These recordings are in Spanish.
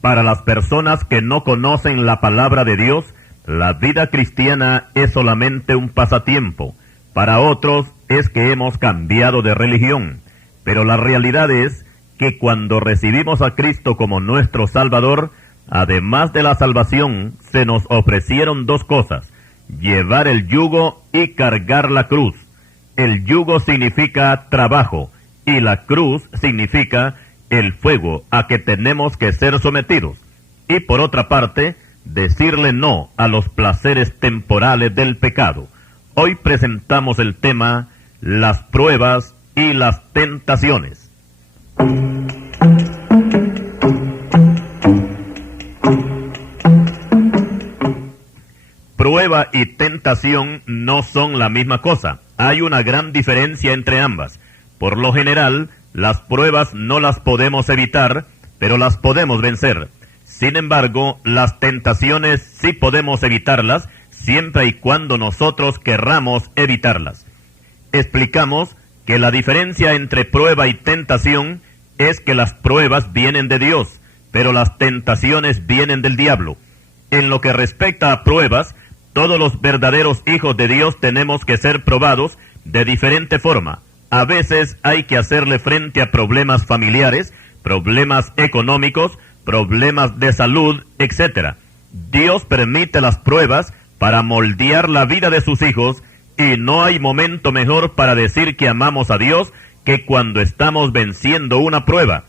Para las personas que no conocen la palabra de Dios, la vida cristiana es solamente un pasatiempo. Para otros es que hemos cambiado de religión. Pero la realidad es que cuando recibimos a Cristo como nuestro Salvador, además de la salvación, se nos ofrecieron dos cosas: llevar el yugo y cargar la cruz. El yugo significa trabajo y la cruz significa el fuego a que tenemos que ser sometidos. Y por otra parte, decirle no a los placeres temporales del pecado. Hoy presentamos el tema, las pruebas y las tentaciones. Prueba y tentación no son la misma cosa. Hay una gran diferencia entre ambas. Por lo general, las pruebas no las podemos evitar, pero las podemos vencer. Sin embargo, las tentaciones sí podemos evitarlas, siempre y cuando nosotros querramos evitarlas. Explicamos que la diferencia entre prueba y tentación es que las pruebas vienen de Dios, pero las tentaciones vienen del diablo. En lo que respecta a pruebas, todos los verdaderos hijos de Dios tenemos que ser probados de diferente forma. A veces hay que hacerle frente a problemas familiares, problemas económicos, problemas de salud, etc. Dios permite las pruebas para moldear la vida de sus hijos, y no hay momento mejor para decir que amamos a Dios que cuando estamos venciendo una prueba.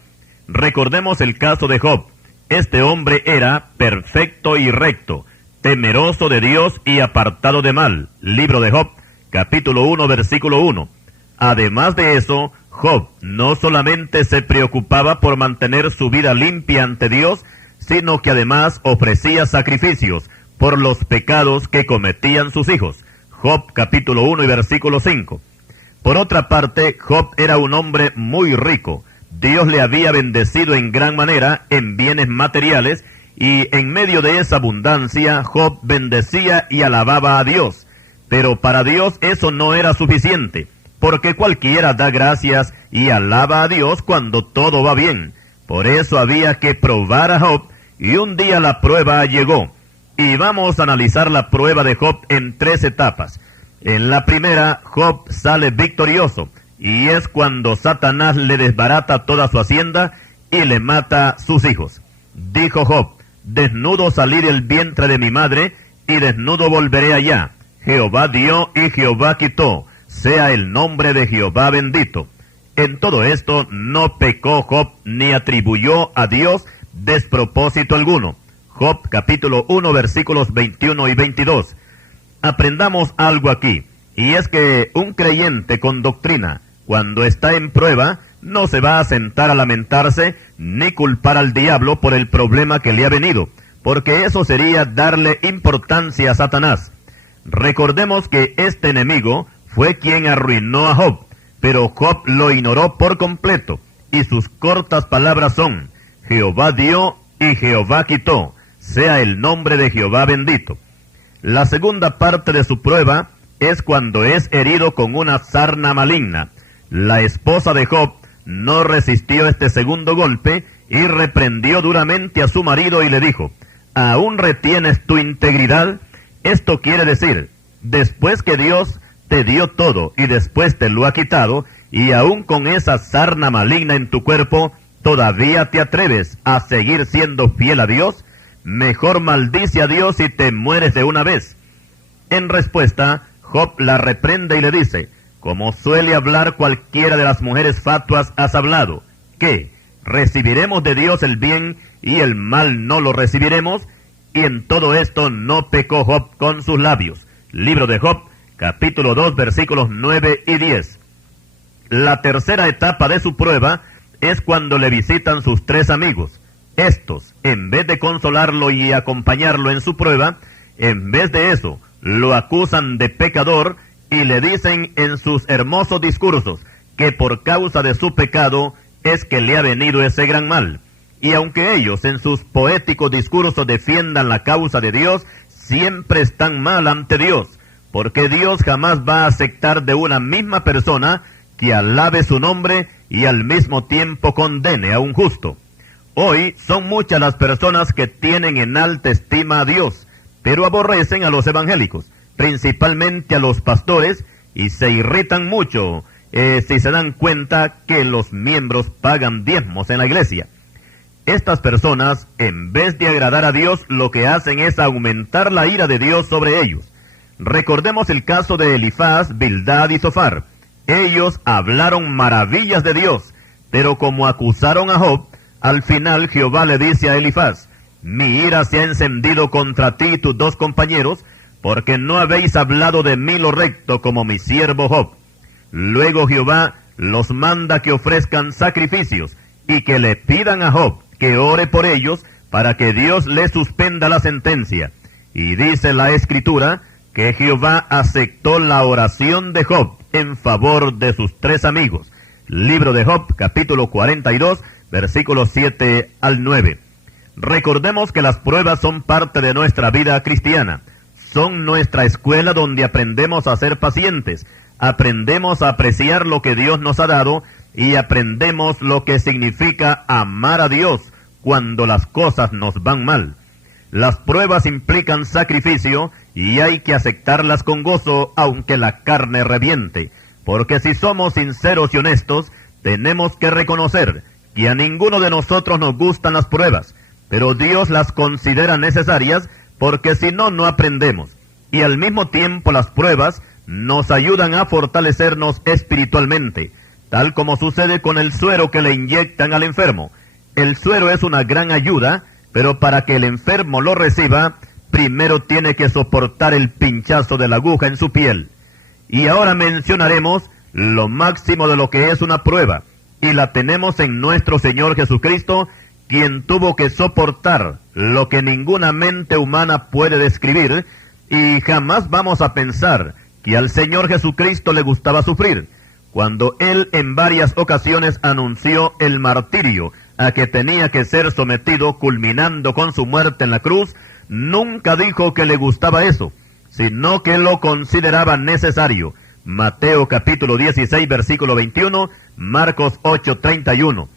Recordemos el caso de Job. Este hombre era perfecto y recto, temeroso de Dios y apartado de mal. Libro de Job, capítulo 1, versículo 1. Además de eso, Job no solamente se preocupaba por mantener su vida limpia ante Dios, sino que además ofrecía sacrificios por los pecados que cometían sus hijos. Job capítulo 1 y versículo 5. Por otra parte, Job era un hombre muy rico. Dios le había bendecido en gran manera en bienes materiales, y en medio de esa abundancia, Job bendecía y alababa a Dios. Pero para Dios eso no era suficiente, porque cualquiera da gracias y alaba a Dios cuando todo va bien. Por eso había que probar a Job, y un día la prueba llegó. Y vamos a analizar la prueba de Job en 3 etapas. En la primera, Job sale victorioso, y es cuando Satanás le desbarata toda su hacienda y le mata sus hijos. Dijo Job: desnudo salí del vientre de mi madre, y desnudo volveré allá. Jehová dio y Jehová quitó. Sea el nombre de Jehová bendito. En todo esto no pecó Job ni atribuyó a Dios despropósito alguno. Job capítulo 1 versículos 21 y 22. Aprendamos algo aquí, y es que un creyente con doctrina, cuando está en prueba, no se va a sentar a lamentarse ni culpar al diablo por el problema que le ha venido, porque eso sería darle importancia a Satanás. Recordemos que este enemigo fue quien arruinó a Job, pero Job lo ignoró por completo, y sus cortas palabras son: Jehová dio y Jehová quitó, sea el nombre de Jehová bendito. La segunda parte de su prueba es cuando es herido con una sarna maligna. La esposa de Job no resistió este segundo golpe y reprendió duramente a su marido y le dijo: ¿aún retienes tu integridad? Esto quiere decir, después que Dios te dio todo y después te lo ha quitado, y aún con esa sarna maligna en tu cuerpo, ¿todavía te atreves a seguir siendo fiel a Dios? Mejor maldice a Dios y te mueres de una vez. En respuesta, Job la reprende y le dice: como suele hablar cualquiera de las mujeres fatuas, has hablado. ¿Qué? ¿Recibiremos de Dios el bien y el mal no lo recibiremos? Y en todo esto no pecó Job con sus labios. Libro de Job, capítulo 2, versículos 9 y 10. La tercera etapa de su prueba es cuando le visitan sus 3 amigos. Estos, en vez de consolarlo y acompañarlo en su prueba, en vez de eso, lo acusan de pecador y le dicen en sus hermosos discursos que por causa de su pecado es que le ha venido ese gran mal. Y aunque ellos en sus poéticos discursos defiendan la causa de Dios, siempre están mal ante Dios, porque Dios jamás va a aceptar de una misma persona que alabe su nombre y al mismo tiempo condene a un justo. Hoy son muchas las personas que tienen en alta estima a Dios, pero aborrecen a los evangélicos, principalmente a los pastores, y se irritan mucho si se dan cuenta que los miembros pagan diezmos en la iglesia. Estas personas, en vez de agradar a Dios, lo que hacen es aumentar la ira de Dios sobre ellos. Recordemos el caso de Elifaz, Bildad y Zofar. Ellos hablaron maravillas de Dios, pero como acusaron a Job, al final Jehová le dice a Elifaz: mi ira se ha encendido contra ti y tus dos compañeros, porque no habéis hablado de mí lo recto como mi siervo Job. Luego Jehová los manda que ofrezcan sacrificios y que le pidan a Job que ore por ellos para que Dios le suspenda la sentencia. Y dice la Escritura que Jehová aceptó la oración de Job en favor de sus tres amigos. Libro de Job, capítulo 42, versículos 7 al 9. Recordemos que las pruebas son parte de nuestra vida cristiana. Son nuestra escuela donde aprendemos a ser pacientes, aprendemos a apreciar lo que Dios nos ha dado y aprendemos lo que significa amar a Dios cuando las cosas nos van mal. Las pruebas implican sacrificio y hay que aceptarlas con gozo aunque la carne reviente, porque si somos sinceros y honestos, tenemos que reconocer que a ninguno de nosotros nos gustan las pruebas, pero Dios las considera necesarias porque si no, no aprendemos. Y al mismo tiempo las pruebas nos ayudan a fortalecernos espiritualmente, tal como sucede con el suero que le inyectan al enfermo. El suero es una gran ayuda, pero para que el enfermo lo reciba, primero tiene que soportar el pinchazo de la aguja en su piel. Y ahora mencionaremos lo máximo de lo que es una prueba, y la tenemos en nuestro Señor Jesucristo, quien tuvo que soportar lo que ninguna mente humana puede describir, y jamás vamos a pensar que al Señor Jesucristo le gustaba sufrir, cuando Él en varias ocasiones anunció el martirio a que tenía que ser sometido, culminando con su muerte en la cruz. Nunca dijo que le gustaba eso, sino que lo consideraba necesario. Mateo capítulo 16, versículo 21, Marcos 8, 31.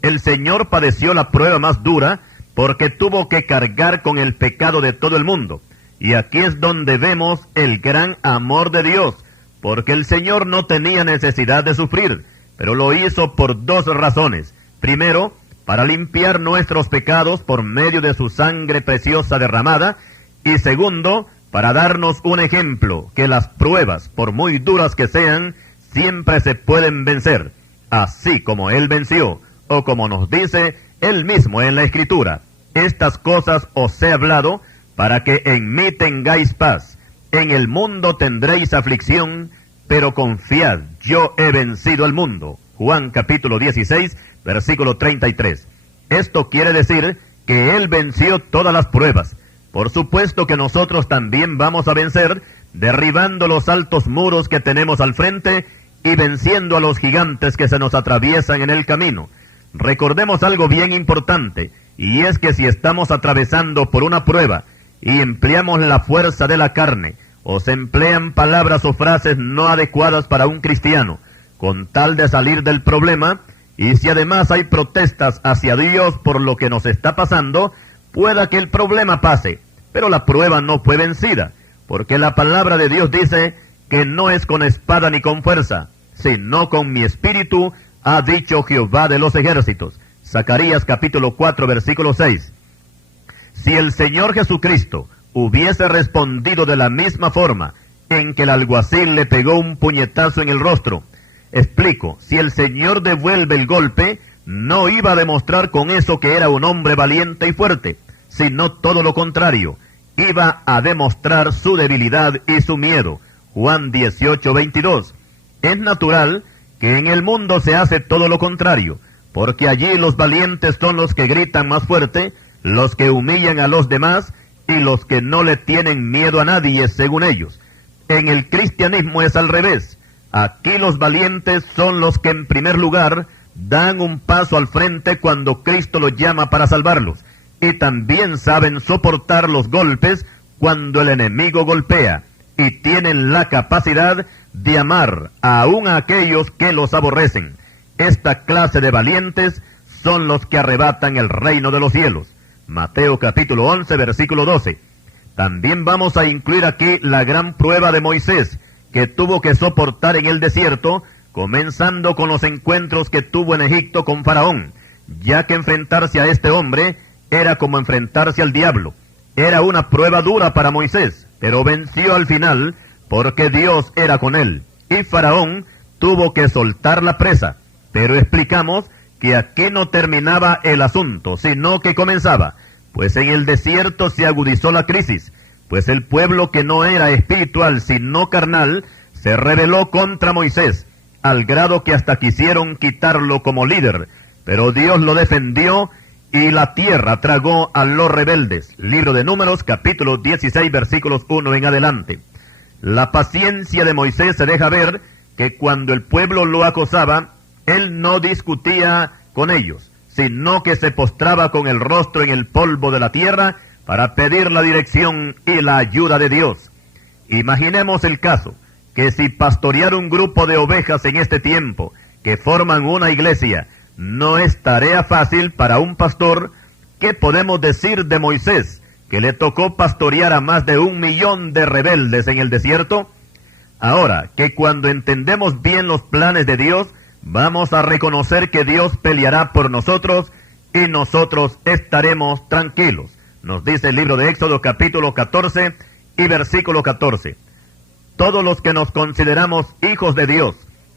El Señor padeció la prueba más dura porque tuvo que cargar con el pecado de todo el mundo. Y aquí es donde vemos el gran amor de Dios, porque el Señor no tenía necesidad de sufrir, pero lo hizo por dos razones. Primero, para limpiar nuestros pecados por medio de su sangre preciosa derramada, y segundo, para darnos un ejemplo, que las pruebas, por muy duras que sean, siempre se pueden vencer, así como Él venció, o como nos dice Él mismo en la Escritura: estas cosas os he hablado, para que en mí tengáis paz. En el mundo tendréis aflicción, pero confiad, yo he vencido al mundo. Juan capítulo 16, versículo 33. Esto quiere decir que Él venció todas las pruebas. Por supuesto que nosotros también vamos a vencer, derribando los altos muros que tenemos al frente y venciendo a los gigantes que se nos atraviesan en el camino. Recordemos algo bien importante, y es que si estamos atravesando por una prueba y empleamos la fuerza de la carne, o se emplean palabras o frases no adecuadas para un cristiano, con tal de salir del problema, y si además hay protestas hacia Dios por lo que nos está pasando, pueda que el problema pase, pero la prueba no fue vencida, porque la palabra de Dios dice que no es con espada ni con fuerza, sino con mi espíritu, ha dicho Jehová de los ejércitos. Zacarías capítulo 4, versículo 6. Si el Señor Jesucristo hubiese respondido de la misma forma en que el alguacil le pegó un puñetazo en el rostro, explico, si el Señor devuelve el golpe, no iba a demostrar con eso que era un hombre valiente y fuerte, sino todo lo contrario, iba a demostrar su debilidad y su miedo. Juan 18, 22. Es natural que en el mundo se hace todo lo contrario, porque allí los valientes son los que gritan más fuerte, los que humillan a los demás y los que no le tienen miedo a nadie, según ellos. En el cristianismo es al revés. Aquí los valientes son los que en primer lugar dan un paso al frente cuando Cristo los llama para salvarlos, y también saben soportar los golpes cuando el enemigo golpea, y tienen la capacidad de amar aún a aquellos que los aborrecen. Esta clase de valientes son los que arrebatan el reino de los cielos. Mateo capítulo 11, versículo 12. También vamos a incluir aquí la gran prueba de Moisés, que tuvo que soportar en el desierto, comenzando con los encuentros que tuvo en Egipto con Faraón, ya que enfrentarse a este hombre era como enfrentarse al diablo. Era una prueba dura para Moisés, pero venció al final porque Dios era con él. Y Faraón tuvo que soltar la presa. Pero explicamos que aquí no terminaba el asunto, sino que comenzaba, pues en el desierto se agudizó la crisis, pues el pueblo que no era espiritual sino carnal se rebeló contra Moisés, al grado que hasta quisieron quitarlo como líder, pero Dios lo defendió y la tierra tragó a los rebeldes. Libro de Números, capítulo 16, versículos 1 en adelante. La paciencia de Moisés se deja ver que cuando el pueblo lo acosaba, él no discutía con ellos, sino que se postraba con el rostro en el polvo de la tierra para pedir la dirección y la ayuda de Dios. Imaginemos el caso, que si pastorear un grupo de ovejas en este tiempo, que forman una iglesia, no es tarea fácil para un pastor, ¿qué podemos decir de Moisés, que le tocó pastorear a más de 1 millón de rebeldes en el desierto? Ahora, que cuando entendemos bien los planes de Dios, vamos a reconocer que Dios peleará por nosotros y nosotros estaremos tranquilos. Nos dice el libro de Éxodo capítulo 14 y versículo 14. Todos los que nos consideramos hijos de Dios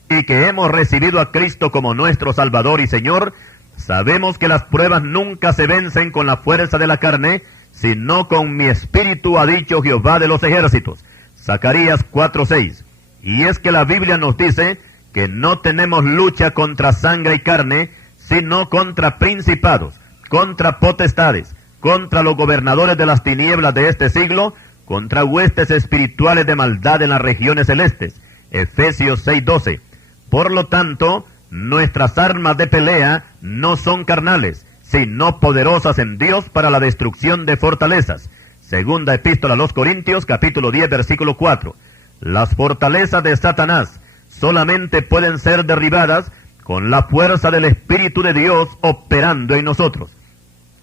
y que hemos recibido a Cristo como nuestro Salvador y Señor, sabemos que las pruebas nunca se vencen con la fuerza de la carne, sino con mi espíritu, ha dicho Jehová de los ejércitos. Zacarías 4:6. Y es que la Biblia nos dice que no tenemos lucha contra sangre y carne, sino contra principados, contra potestades, contra los gobernadores de las tinieblas de este siglo, contra huestes espirituales de maldad en las regiones celestes. Efesios 6:12. Por lo tanto, nuestras armas de pelea no son carnales, sino poderosas en Dios para la destrucción de fortalezas. Segunda epístola a los Corintios, capítulo 10, versículo 4. Las fortalezas de Satanás solamente pueden ser derribadas con la fuerza del Espíritu de Dios operando en nosotros.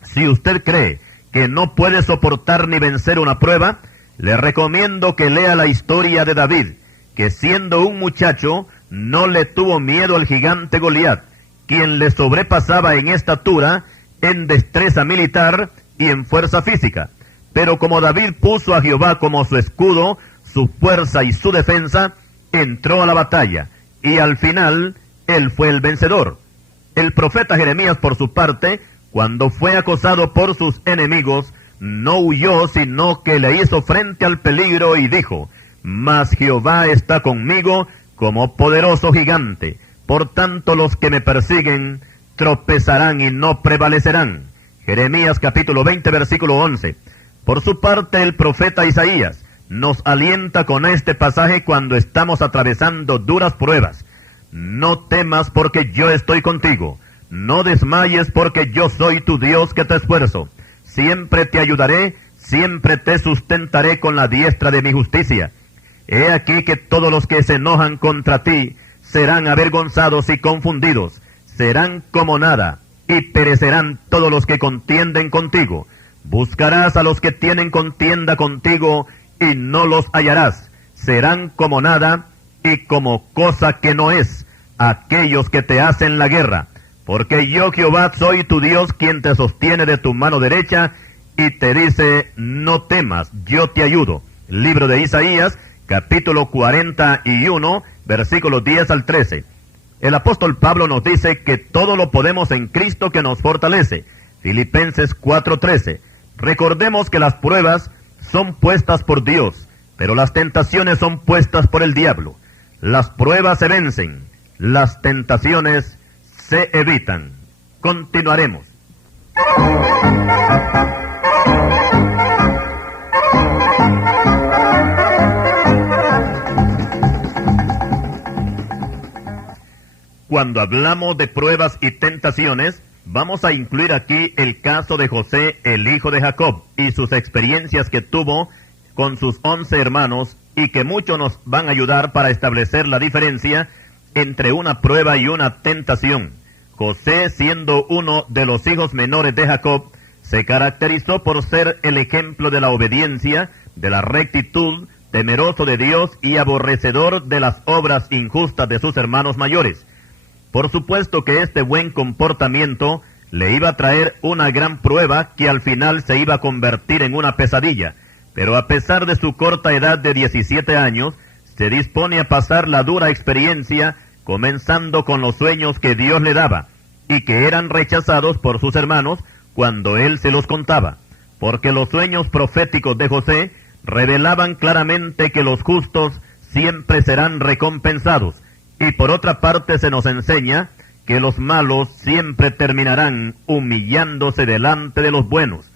Si usted cree que no puede soportar ni vencer una prueba, le recomiendo que lea la historia de David, que siendo un muchacho no le tuvo miedo al gigante Goliat, quien le sobrepasaba en estatura, en destreza militar y en fuerza física. Pero como David puso a Jehová como su escudo, su fuerza y su defensa, entró a la batalla, y al final él fue el vencedor. El profeta Jeremías, por su parte, cuando fue acosado por sus enemigos, no huyó, sino que le hizo frente al peligro y dijo: mas Jehová está conmigo como poderoso gigante. Por tanto, los que me persiguen tropezarán y no prevalecerán. Jeremías capítulo 20, versículo 11. Por su parte, el profeta Isaías nos alienta con este pasaje cuando estamos atravesando duras pruebas. No temas porque yo estoy contigo. No desmayes porque yo soy tu Dios que te esfuerzo. Siempre te ayudaré, siempre te sustentaré con la diestra de mi justicia. He aquí que todos los que se enojan contra ti serán avergonzados y confundidos, serán como nada, y perecerán todos los que contienden contigo. Buscarás a los que tienen contienda contigo, y no los hallarás. Serán como nada, y como cosa que no es, aquellos que te hacen la guerra. Porque yo, Jehová, soy tu Dios, quien te sostiene de tu mano derecha, y te dice: no temas, yo te ayudo. Libro de Isaías, capítulo 41, versículos 10 al 13. El apóstol Pablo nos dice que todo lo podemos en Cristo que nos fortalece. Filipenses 4:13. Recordemos que las pruebas son puestas por Dios, pero las tentaciones son puestas por el diablo. Las pruebas se vencen, las tentaciones se evitan. Continuaremos. Cuando hablamos de pruebas y tentaciones, vamos a incluir aquí el caso de José, el hijo de Jacob, y sus experiencias que tuvo con sus 11 hermanos y que muchos nos van a ayudar para establecer la diferencia entre una prueba y una tentación. José, siendo uno de los hijos menores de Jacob, se caracterizó por ser el ejemplo de la obediencia, de la rectitud, temeroso de Dios y aborrecedor de las obras injustas de sus hermanos mayores. Por supuesto que este buen comportamiento le iba a traer una gran prueba que al final se iba a convertir en una pesadilla, pero a pesar de su corta edad de 17 años, se dispone a pasar la dura experiencia, comenzando con los sueños que Dios le daba, y que eran rechazados por sus hermanos cuando él se los contaba, porque los sueños proféticos de José revelaban claramente que los justos siempre serán recompensados, y por otra parte se nos enseña que los malos siempre terminarán humillándose delante de los buenos,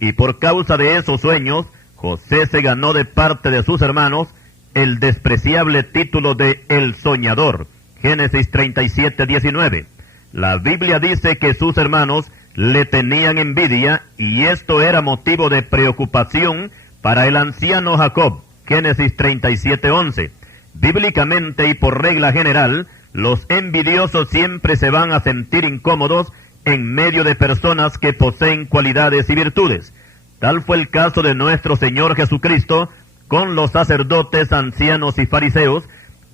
y por causa de esos sueños, José se ganó de parte de sus hermanos el despreciable título de El Soñador, Génesis 37:19. La Biblia dice que sus hermanos le tenían envidia y esto era motivo de preocupación para el anciano Jacob, Génesis 37:11. Bíblicamente y por regla general, los envidiosos siempre se van a sentir incómodos en medio de personas que poseen cualidades y virtudes. Tal fue el caso de nuestro Señor Jesucristo con los sacerdotes, ancianos y fariseos,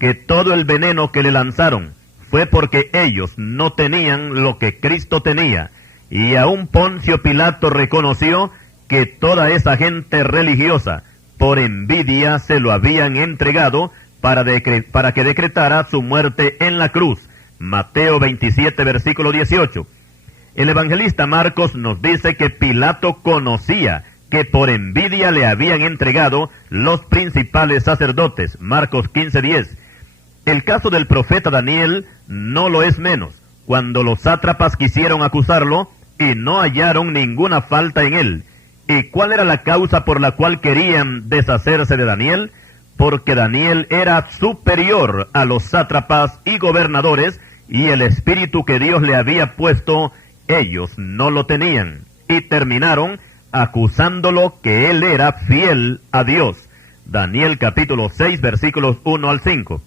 que todo el veneno que le lanzaron fue porque ellos no tenían lo que Cristo tenía, y aún Poncio Pilato reconoció que toda esa gente religiosa, por envidia, se lo habían entregado para que decretara su muerte en la cruz. Mateo 27, versículo 18. El evangelista Marcos nos dice que Pilato conocía que por envidia le habían entregado los principales sacerdotes. Marcos 15:10. El caso del profeta Daniel no lo es menos, cuando los sátrapas quisieron acusarlo y no hallaron ninguna falta en él. ¿Y cuál era la causa por la cual querían deshacerse de Daniel? Porque Daniel era superior a los sátrapas y gobernadores, y el espíritu que Dios le había puesto, ellos no lo tenían, y terminaron acusándolo que él era fiel a Dios. Daniel capítulo 6, versículos 1 al 5.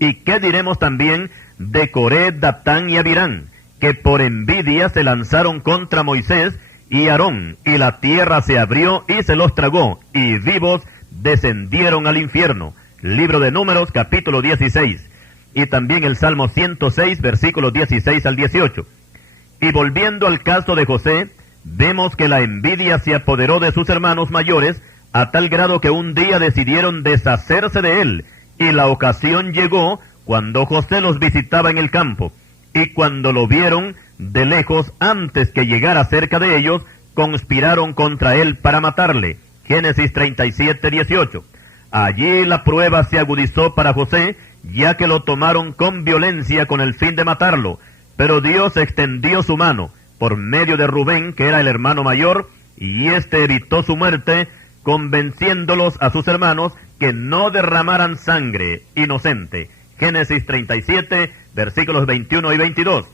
¿Y qué diremos también de Coré, Datán y Abirán, que por envidia se lanzaron contra Moisés y Aarón, y la tierra se abrió y se los tragó, y vivos descendieron al infierno? Libro de Números capítulo 16. Y también el Salmo 106, versículos 16 al 18. Y volviendo al caso de José, vemos que la envidia se apoderó de sus hermanos mayores a tal grado que un día decidieron deshacerse de él, y la ocasión llegó cuando José los visitaba en el campo, y cuando lo vieron de lejos, antes que llegara cerca de ellos, conspiraron contra él para matarle. Génesis 37:18. Allí la prueba se agudizó para José, ya que lo tomaron con violencia con el fin de matarlo, pero Dios extendió su mano por medio de Rubén, que era el hermano mayor, y éste evitó su muerte, convenciéndolos a sus hermanos que no derramaran sangre inocente. Génesis 37, versículos 21 y 22.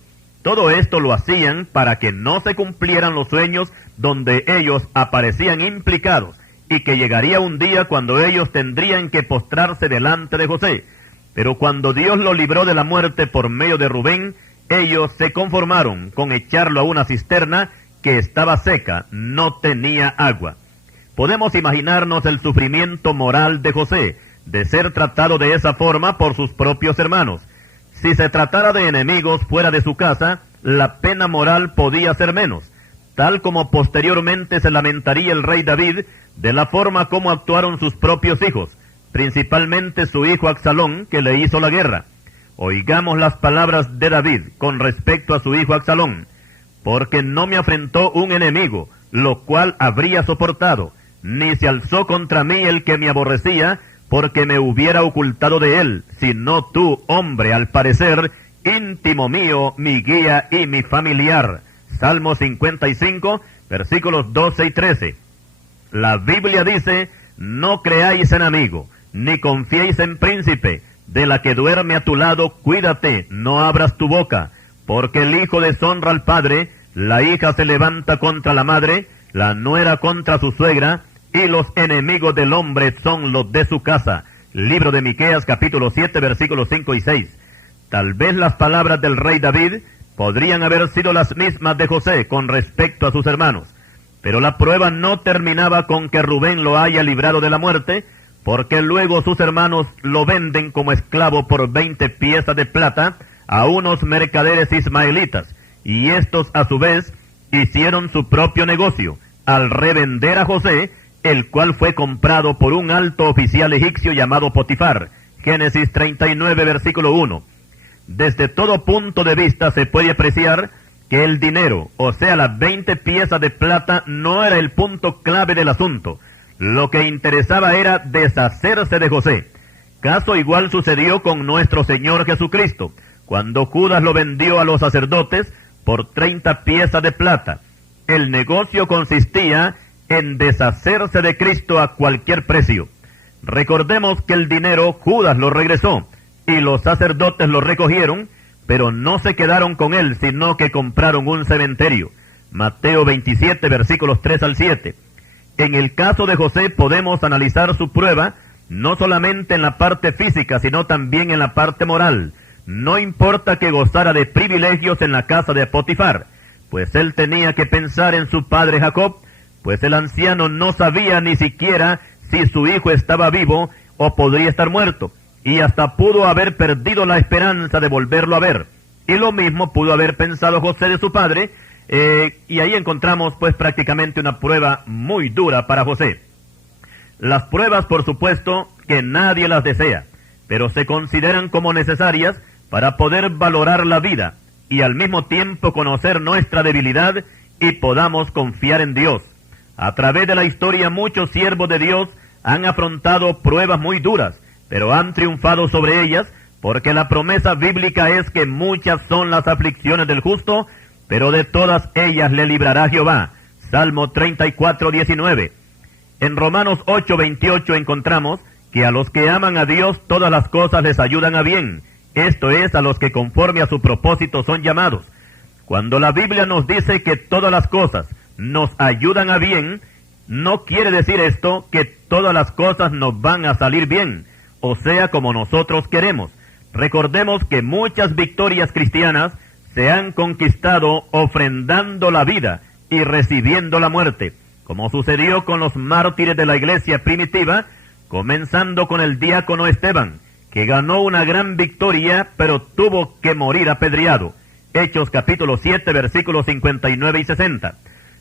Todo esto lo hacían para que no se cumplieran los sueños donde ellos aparecían implicados, y que llegaría un día cuando ellos tendrían que postrarse delante de José. Pero cuando Dios lo libró de la muerte por medio de Rubén, ellos se conformaron con echarlo a una cisterna que estaba seca, no tenía agua. Podemos imaginarnos el sufrimiento moral de José, de ser tratado de esa forma por sus propios hermanos. Si se tratara de enemigos fuera de su casa, la pena moral podía ser menos, tal como posteriormente se lamentaría el rey David de la forma como actuaron sus propios hijos, principalmente su hijo Absalón, que le hizo la guerra. Oigamos las palabras de David con respecto a su hijo Absalón: porque no me afrentó un enemigo, lo cual habría soportado, ni se alzó contra mí el que me aborrecía, porque me hubiera ocultado de él, sino tú, hombre, al parecer, íntimo mío, mi guía y mi familiar. Salmo 55, versículos 12 y 13. La Biblia dice: no creáis en amigo, ni confiéis en príncipe, de la que duerme a tu lado, cuídate, no abras tu boca, porque el hijo deshonra al padre, la hija se levanta contra la madre, la nuera contra su suegra, y los enemigos del hombre son los de su casa. Libro de Miqueas, capítulo 7, versículos 5 y 6. Tal vez las palabras del rey David podrían haber sido las mismas de José con respecto a sus hermanos. Pero la prueba no terminaba con que Rubén lo haya librado de la muerte, porque luego sus hermanos lo venden como esclavo por 20 piezas de plata a unos mercaderes ismaelitas, y estos a su vez hicieron su propio negocio al revender a José, el cual fue comprado por un alto oficial egipcio llamado Potifar. Génesis 39, versículo 1. Desde todo punto de vista se puede apreciar que el dinero, o sea, las 20 piezas de plata, no era el punto clave del asunto. Lo que interesaba era deshacerse de José. Caso igual sucedió con nuestro Señor Jesucristo, cuando Judas lo vendió a los sacerdotes por 30 piezas de plata. El negocio consistía en deshacerse de Cristo a cualquier precio. Recordemos que el dinero Judas lo regresó, y los sacerdotes lo recogieron, pero no se quedaron con él, sino que compraron un cementerio. Mateo 27, versículos 3 al 7. En el caso de José podemos analizar su prueba, no solamente en la parte física, sino también en la parte moral. No importa que gozara de privilegios en la casa de Potifar, pues él tenía que pensar en su padre Jacob, pues el anciano no sabía ni siquiera si su hijo estaba vivo o podría estar muerto, y hasta pudo haber perdido la esperanza de volverlo a ver. Y lo mismo pudo haber pensado José de su padre, y ahí encontramos pues prácticamente una prueba muy dura para José. Las pruebas, por supuesto, que nadie las desea, pero se consideran como necesarias para poder valorar la vida y al mismo tiempo conocer nuestra debilidad y podamos confiar en Dios. A través de la historia muchos siervos de Dios han afrontado pruebas muy duras, pero han triunfado sobre ellas, porque la promesa bíblica es que muchas son las aflicciones del justo, pero de todas ellas le librará Jehová. Salmo 34, 19. En Romanos 8, 28 encontramos que a los que aman a Dios todas las cosas les ayudan a bien, esto es, a los que conforme a su propósito son llamados. Cuando la Biblia nos dice que todas las cosas nos ayudan a bien, no quiere decir esto que todas las cosas nos van a salir bien, o sea, como nosotros queremos. Recordemos que muchas victorias cristianas se han conquistado ofrendando la vida y recibiendo la muerte, como sucedió con los mártires de la iglesia primitiva, comenzando con el diácono Esteban, que ganó una gran victoria, pero tuvo que morir apedreado. Hechos capítulo 7, versículos 59 y 60.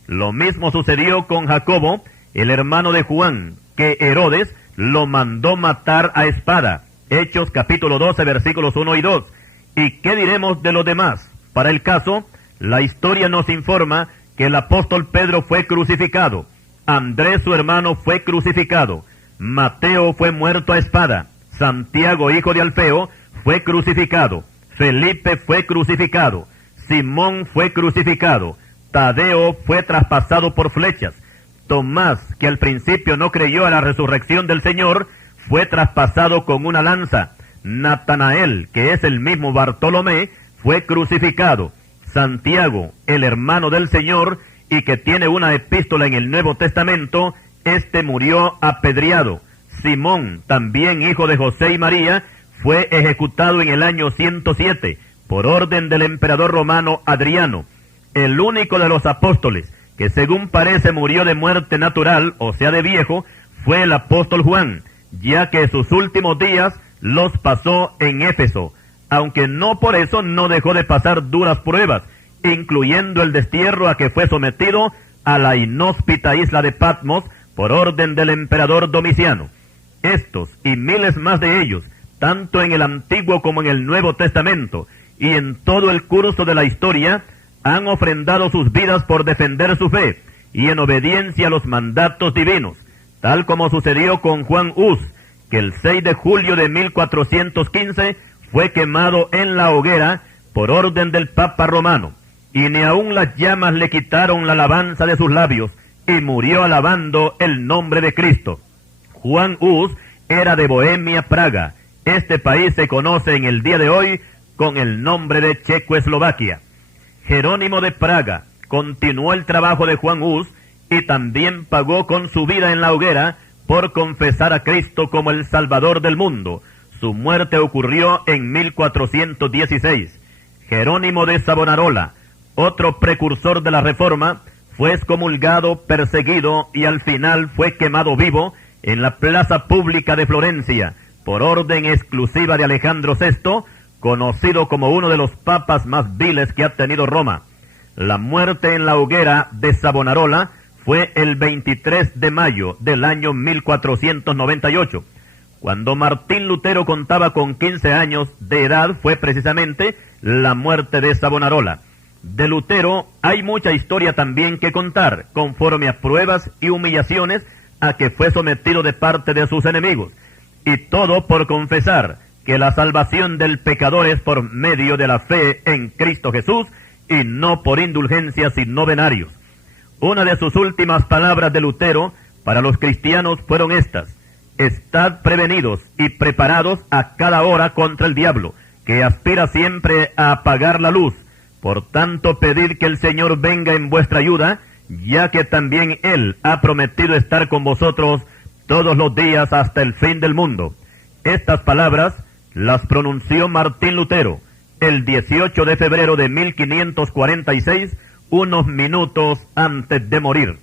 Lo mismo sucedió con Jacobo, el hermano de Juan, que Herodes lo mandó matar a espada. Hechos capítulo 12, versículos 1 y 2. ¿Y qué diremos de los demás? Para el caso, la historia nos informa que el apóstol Pedro fue crucificado, Andrés su hermano fue crucificado, Mateo fue muerto a espada, Santiago hijo de Alfeo fue crucificado, Felipe fue crucificado, Simón fue crucificado, Tadeo fue traspasado por flechas, Tomás, que al principio no creyó a la resurrección del Señor, fue traspasado con una lanza. Natanael, que es el mismo Bartolomé, fue crucificado. Santiago, el hermano del Señor, y que tiene una epístola en el Nuevo Testamento, este murió apedreado. Simón, también hijo de José y María, fue ejecutado en el año 107, por orden del emperador romano Adriano. El único de los apóstoles que según parece murió de muerte natural, o sea de viejo, fue el apóstol Juan, ya que sus últimos días los pasó en Éfeso, aunque no por eso no dejó de pasar duras pruebas, incluyendo el destierro a que fue sometido a la inhóspita isla de Patmos por orden del emperador Domiciano. Estos y miles más de ellos, tanto en el Antiguo como en el Nuevo Testamento, y en todo el curso de la historia, han ofrendado sus vidas por defender su fe y en obediencia a los mandatos divinos, tal como sucedió con Juan Hus, que el 6 de julio de 1415 fue quemado en la hoguera por orden del Papa Romano, y ni aun las llamas le quitaron la alabanza de sus labios, y murió alabando el nombre de Cristo. Juan Hus era de Bohemia, Praga. Este país se conoce en el día de hoy con el nombre de Checoslovaquia. Jerónimo de Praga continuó el trabajo de Juan Hus y también pagó con su vida en la hoguera por confesar a Cristo como el Salvador del mundo. Su muerte ocurrió en 1416. Jerónimo de Savonarola, otro precursor de la Reforma, fue excomulgado, perseguido y al final fue quemado vivo en la plaza pública de Florencia, por orden exclusiva de Alejandro VI, conocido como uno de los papas más viles que ha tenido Roma. La muerte en la hoguera de Savonarola fue el 23 de mayo del año 1498. Cuando Martín Lutero contaba con 15 años de edad fue precisamente la muerte de Savonarola. De Lutero hay mucha historia también que contar, conforme a pruebas y humillaciones a que fue sometido de parte de sus enemigos. Y todo por confesar que la salvación del pecador es por medio de la fe en Cristo Jesús y no por indulgencias y novenarios. Una de sus últimas palabras de Lutero para los cristianos fueron estas: estad prevenidos y preparados a cada hora contra el diablo, que aspira siempre a apagar la luz. Por tanto, pedid que el Señor venga en vuestra ayuda, ya que también Él ha prometido estar con vosotros todos los días hasta el fin del mundo. Estas palabras las pronunció Martín Lutero el 18 de febrero de 1546, unos minutos antes de morir.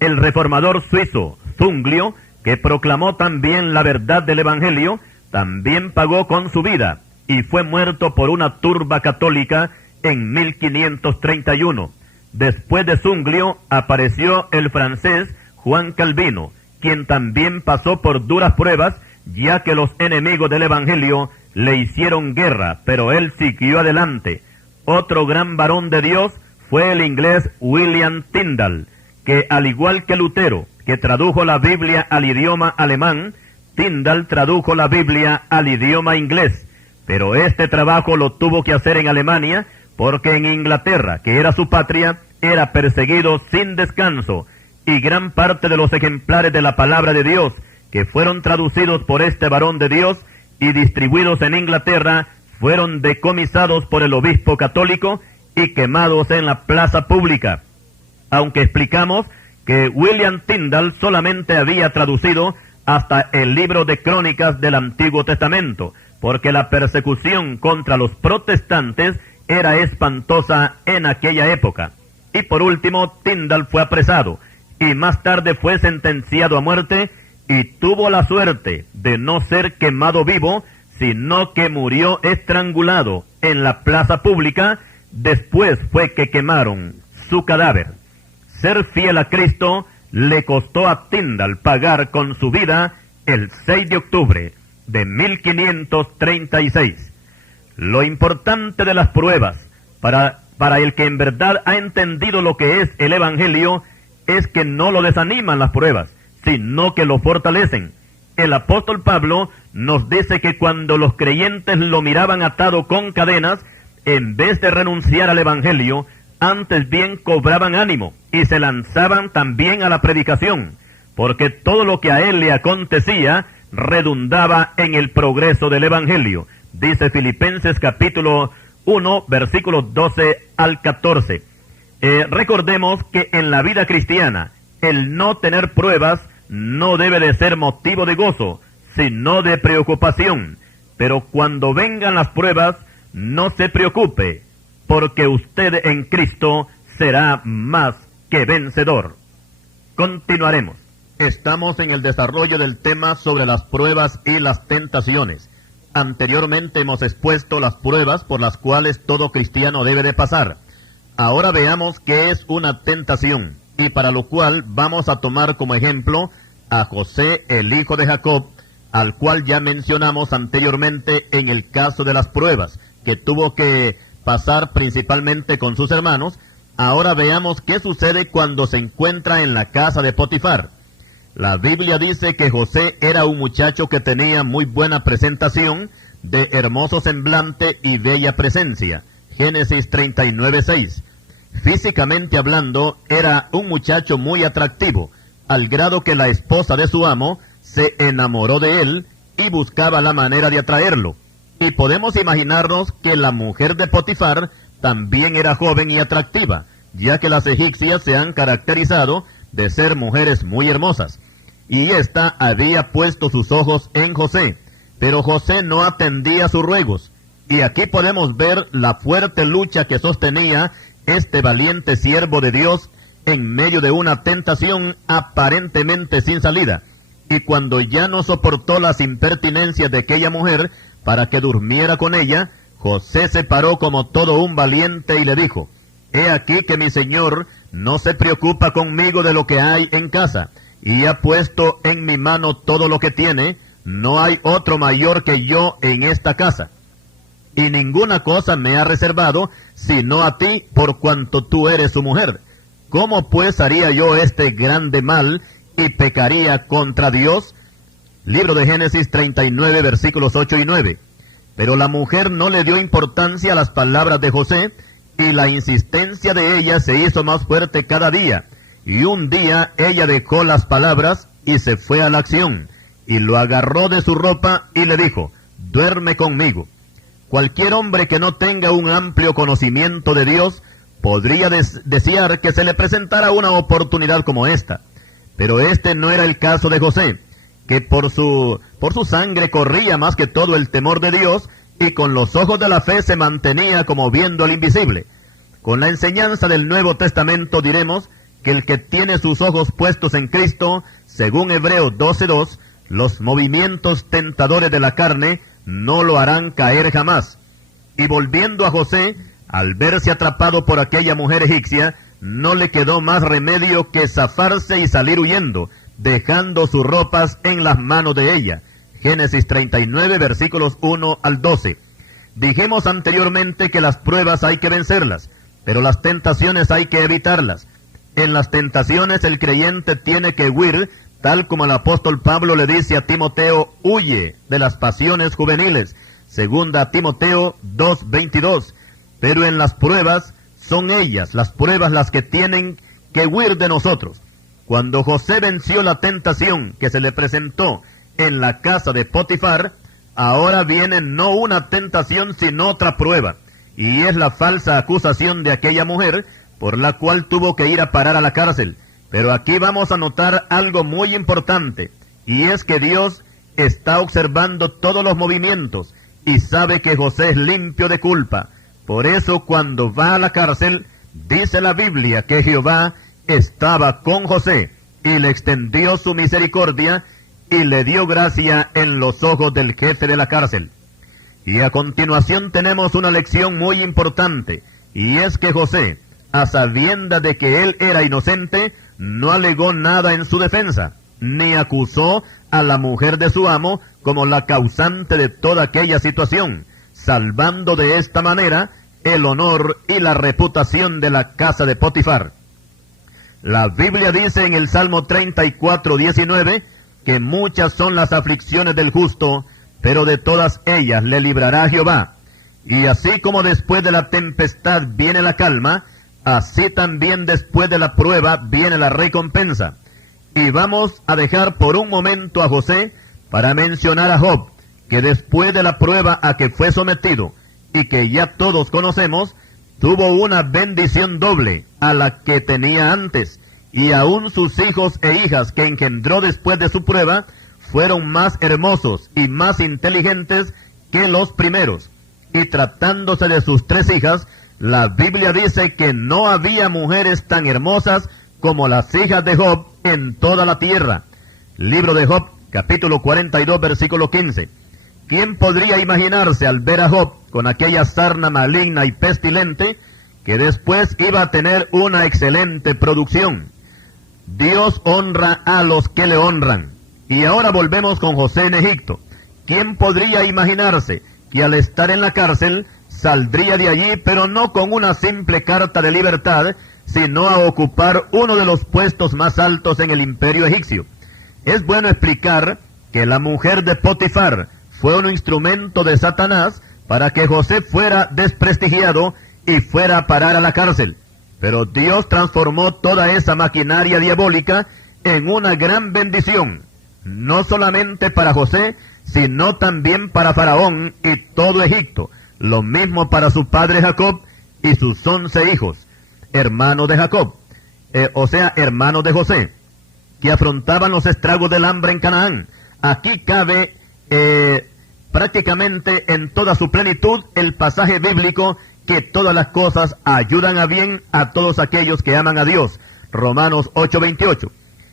El reformador suizo Zwinglio, que proclamó también la verdad del Evangelio, también pagó con su vida y fue muerto por una turba católica en 1531. Después de Zwinglio apareció el francés Juan Calvino, quien también pasó por duras pruebas, ya que los enemigos del Evangelio le hicieron guerra, pero él siguió adelante. Otro gran varón de Dios fue el inglés William Tyndale, que al igual que Lutero, que tradujo la Biblia al idioma alemán, Tyndale tradujo la Biblia al idioma inglés, pero este trabajo lo tuvo que hacer en Alemania, porque en Inglaterra, que era su patria, era perseguido sin descanso, y gran parte de los ejemplares de la palabra de Dios, que fueron traducidos por este varón de Dios y distribuidos en Inglaterra, fueron decomisados por el obispo católico y quemados en la plaza pública. Aunque explicamos que William Tyndale solamente había traducido hasta el libro de Crónicas del Antiguo Testamento, porque la persecución contra los protestantes era espantosa en aquella época. Y por último, Tyndale fue apresado y más tarde fue sentenciado a muerte y tuvo la suerte de no ser quemado vivo, sino que murió estrangulado en la plaza pública. Después fue que quemaron su cadáver. Ser fiel a Cristo le costó a Tyndale pagar con su vida el 6 de octubre de 1536. Lo importante de las pruebas para el que en verdad ha entendido lo que es el Evangelio es que no lo desaniman las pruebas, sino que lo fortalecen. El apóstol Pablo nos dice que cuando los creyentes lo miraban atado con cadenas, en vez de renunciar al Evangelio, antes bien cobraban ánimo y se lanzaban también a la predicación, porque todo lo que a él le acontecía redundaba en el progreso del Evangelio. Dice Filipenses capítulo 1, versículos 12 al 14. Recordemos que en la vida cristiana, el no tener pruebas no debe de ser motivo de gozo, sino de preocupación. Pero cuando vengan las pruebas, no se preocupe, porque usted en Cristo será más que vencedor. Continuaremos. Estamos en el desarrollo del tema sobre las pruebas y las tentaciones. Anteriormente hemos expuesto las pruebas por las cuales todo cristiano debe de pasar. Ahora veamos qué es una tentación, y para lo cual vamos a tomar como ejemplo a José, el hijo de Jacob, al cual ya mencionamos anteriormente en el caso de las pruebas, que tuvo que pasar principalmente con sus hermanos. Ahora veamos qué sucede cuando se encuentra en la casa de Potifar. La Biblia dice que José era un muchacho que tenía muy buena presentación, de hermoso semblante y bella presencia. Génesis 39:6. Físicamente hablando, era un muchacho muy atractivo, al grado que la esposa de su amo se enamoró de él y buscaba la manera de atraerlo. Y podemos imaginarnos que la mujer de Potifar también era joven y atractiva, ya que las egipcias se han caracterizado de ser mujeres muy hermosas. Y ésta había puesto sus ojos en José, pero José no atendía sus ruegos. Y aquí podemos ver la fuerte lucha que sostenía este valiente siervo de Dios en medio de una tentación aparentemente sin salida. Y cuando ya no soportó las impertinencias de aquella mujer para que durmiera con ella, José se paró como todo un valiente y le dijo: «He aquí que mi señor no se preocupa conmigo de lo que hay en casa, y ha puesto en mi mano todo lo que tiene. No hay otro mayor que yo en esta casa, y ninguna cosa me ha reservado, sino a ti, por cuanto tú eres su mujer. ¿Cómo pues haría yo este grande mal y pecaría contra Dios?». Libro de Génesis 39, versículos 8 y 9. Pero la mujer no le dio importancia a las palabras de José, y la insistencia de ella se hizo más fuerte cada día. Y un día ella dejó las palabras y se fue a la acción, y lo agarró de su ropa y le dijo: «Duerme conmigo». Cualquier hombre que no tenga un amplio conocimiento de Dios podría desear que se le presentara una oportunidad como esta. Pero este no era el caso de José, que por su sangre corría más que todo el temor de Dios, y con los ojos de la fe se mantenía como viendo al invisible. Con la enseñanza del Nuevo Testamento diremos que el que tiene sus ojos puestos en Cristo, según Hebreos 12:2, los movimientos tentadores de la carne no lo harán caer jamás. Y volviendo a José, al verse atrapado por aquella mujer egipcia, no le quedó más remedio que zafarse y salir huyendo, dejando sus ropas en las manos de ella. Génesis 39, versículos 1 al 12. Dijimos anteriormente que las pruebas hay que vencerlas, pero las tentaciones hay que evitarlas. En las tentaciones el creyente tiene que huir, tal como el apóstol Pablo le dice a Timoteo: «Huye de las pasiones juveniles», segunda Timoteo 2:22. Pero en las pruebas, son ellas, las pruebas, las que tienen que huir de nosotros. Cuando José venció la tentación que se le presentó en la casa de Potifar, ahora viene no una tentación sino otra prueba, y es la falsa acusación de aquella mujer, por la cual tuvo que ir a parar a la cárcel. Pero aquí vamos a notar algo muy importante, y es que Dios está observando todos los movimientos y sabe que José es limpio de culpa. Por eso cuando va a la cárcel, dice la Biblia que Jehová estaba con José y le extendió su misericordia y le dio gracia en los ojos del jefe de la cárcel. Y a continuación tenemos una lección muy importante, y es que José, a sabiendas de que él era inocente, no alegó nada en su defensa, ni acusó a la mujer de su amo como la causante de toda aquella situación, salvando de esta manera el honor y la reputación de la casa de Potifar. La Biblia dice en el Salmo 34:19 que muchas son las aflicciones del justo, pero de todas ellas le librará Jehová. Y así como después de la tempestad viene la calma, así también después de la prueba viene la recompensa. Y vamos a dejar por un momento a José para mencionar a Job, que después de la prueba a que fue sometido, y que ya todos conocemos, tuvo una bendición doble a la que tenía antes, y aún sus hijos e hijas que engendró después de su prueba fueron más hermosos y más inteligentes que los primeros. Y tratándose de sus 3 hijas, la Biblia dice que no había mujeres tan hermosas como las hijas de Job en toda la tierra. Libro de Job, capítulo 42, versículo 15. ¿Quién podría imaginarse al ver a Job con aquella sarna maligna y pestilente que después iba a tener una excelente producción? Dios honra a los que le honran. Y ahora volvemos con José en Egipto. ¿Quién podría imaginarse que al estar en la cárcel saldría de allí, pero no con una simple carta de libertad, sino a ocupar uno de los puestos más altos en el imperio egipcio? Es bueno explicar que la mujer de Potifar fue un instrumento de Satanás para que José fuera desprestigiado y fuera a parar a la cárcel. Pero Dios transformó toda esa maquinaria diabólica en una gran bendición, no solamente para José, sino también para Faraón y todo Egipto, lo mismo para su padre Jacob y sus 11 hijos, hermanos de Jacob. o sea, hermanos de José, que afrontaban los estragos del hambre en Canaán. Aquí cabe prácticamente en toda su plenitud el pasaje bíblico que todas las cosas ayudan a bien a todos aquellos que aman a Dios. Romanos 8:28.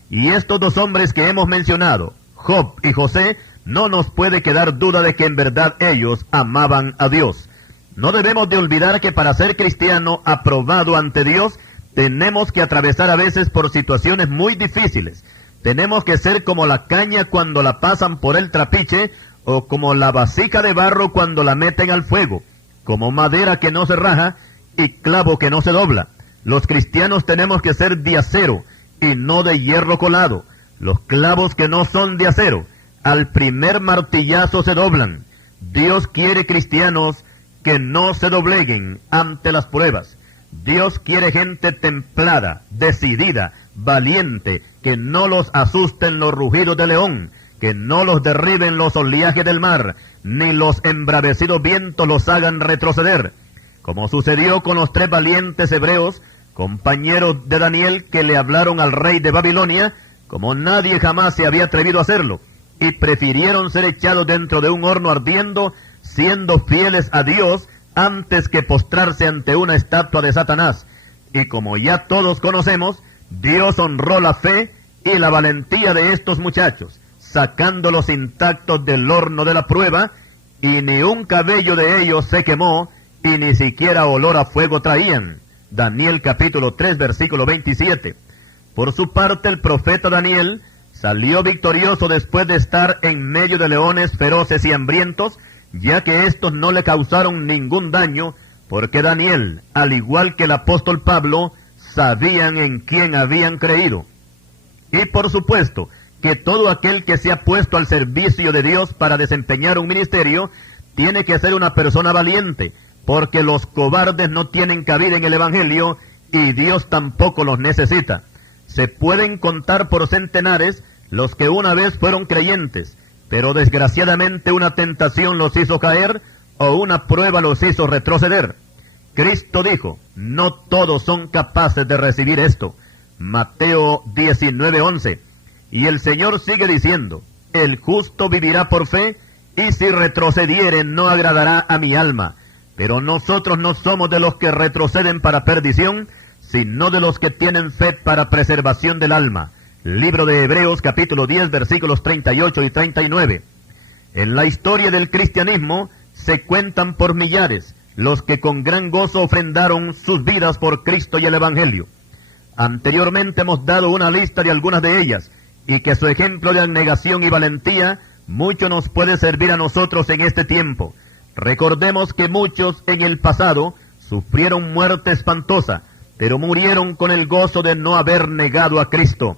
Y estos dos hombres que hemos mencionado, Job y José, no nos puede quedar duda de que en verdad ellos amaban a Dios. No debemos de olvidar que para ser cristiano aprobado ante Dios, tenemos que atravesar a veces por situaciones muy difíciles. Tenemos que ser como la caña cuando la pasan por el trapiche, o como la vasija de barro cuando la meten al fuego, como madera que no se raja y clavo que no se dobla. Los cristianos tenemos que ser de acero y no de hierro colado. Los clavos que no son de acero, al primer martillazo se doblan. Dios quiere cristianos que no se dobleguen ante las pruebas. Dios quiere gente templada, decidida, valiente, que no los asusten los rugidos de león, que no los derriben los oleajes del mar, ni los embravecidos vientos los hagan retroceder, como sucedió con los 3 valientes hebreos, compañeros de Daniel, que le hablaron al rey de Babilonia, como nadie jamás se había atrevido a hacerlo, y prefirieron ser echados dentro de un horno ardiendo, siendo fieles a Dios, antes que postrarse ante una estatua de Satanás. Y como ya todos conocemos, Dios honró la fe y la valentía de estos muchachos, sacándolos intactos del horno de la prueba, y ni un cabello de ellos se quemó, y ni siquiera olor a fuego traían. Daniel capítulo 3, versículo 27. Por su parte, el profeta Daniel salió victorioso después de estar en medio de leones feroces y hambrientos, ya que estos no le causaron ningún daño, porque Daniel, al igual que el apóstol Pablo, sabían en quién habían creído. Y por supuesto, que todo aquel que se ha puesto al servicio de Dios para desempeñar un ministerio, tiene que ser una persona valiente, porque los cobardes no tienen cabida en el Evangelio, y Dios tampoco los necesita. Se pueden contar por centenares los que una vez fueron creyentes, pero desgraciadamente una tentación los hizo caer, o una prueba los hizo retroceder. Cristo dijo, no todos son capaces de recibir esto. Mateo 19:11. Y el Señor sigue diciendo, el justo vivirá por fe, y si retrocediere no agradará a mi alma. Pero nosotros no somos de los que retroceden para perdición, sino de los que tienen fe para preservación del alma. Libro de Hebreos capítulo 10 versículos 38 y 39. En la historia del cristianismo se cuentan por millares los que con gran gozo ofrendaron sus vidas por Cristo y el Evangelio. Anteriormente hemos dado una lista de algunas de ellas, y que su ejemplo de abnegación y valentía mucho nos puede servir a nosotros en este tiempo. Recordemos que muchos en el pasado sufrieron muerte espantosa, pero murieron con el gozo de no haber negado a Cristo.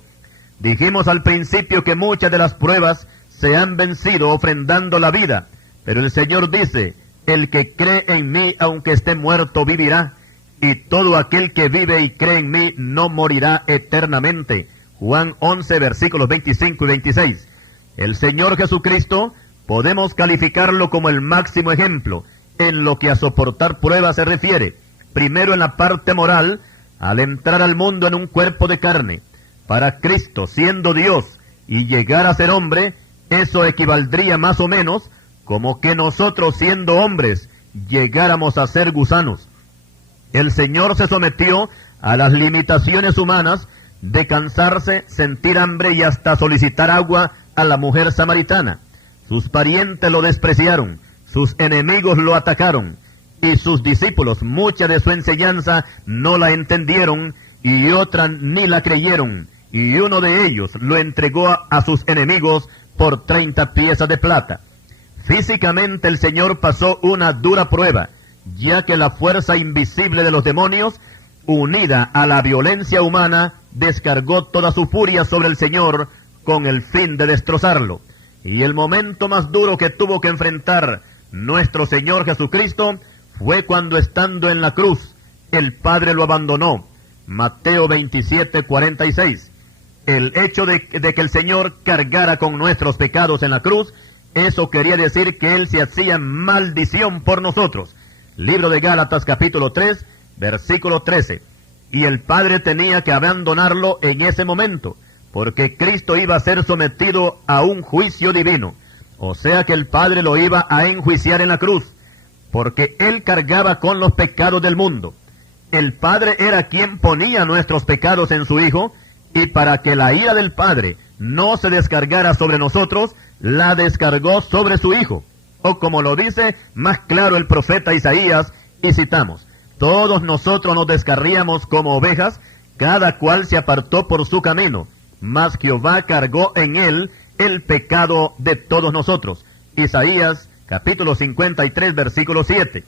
Dijimos al principio que muchas de las pruebas se han vencido ofrendando la vida, pero el Señor dice, el que cree en mí, aunque esté muerto, vivirá, y todo aquel que vive y cree en mí no morirá eternamente. Juan 11, versículos 25 y 26. El Señor Jesucristo podemos calificarlo como el máximo ejemplo en lo que a soportar pruebas se refiere. Primero en la parte moral, al entrar al mundo en un cuerpo de carne. Para Cristo, siendo Dios y llegar a ser hombre, eso equivaldría más o menos como que nosotros, siendo hombres, llegáramos a ser gusanos. El Señor se sometió a las limitaciones humanas de cansarse, sentir hambre y hasta solicitar agua a la mujer samaritana. Sus parientes lo despreciaron, sus enemigos lo atacaron, y sus discípulos mucha de su enseñanza no la entendieron, y otra ni la creyeron, y uno de ellos lo entregó a sus enemigos por 30 piezas de plata. Físicamente el Señor pasó una dura prueba, ya que la fuerza invisible de los demonios, unida a la violencia humana, descargó toda su furia sobre el Señor con el fin de destrozarlo. Y el momento más duro que tuvo que enfrentar nuestro Señor Jesucristo fue cuando, estando en la cruz, el Padre lo abandonó. Mateo 27:46. El hecho de que el Señor cargara con nuestros pecados en la cruz, eso quería decir que Él se hacía maldición por nosotros. Libro de Gálatas capítulo 3, versículo 13. y el Padre tenía que abandonarlo en ese momento, porque Cristo iba a ser sometido a un juicio divino. O sea que el Padre lo iba a enjuiciar en la cruz, porque Él cargaba con los pecados del mundo. El Padre era quien ponía nuestros pecados en su Hijo, y para que la ira del Padre no se descargara sobre nosotros, la descargó sobre su Hijo. O como lo dice más claro el profeta Isaías, y citamos: todos nosotros nos descarríamos como ovejas, cada cual se apartó por su camino, mas Jehová cargó en él el pecado de todos nosotros. Isaías capítulo 53, versículo 7.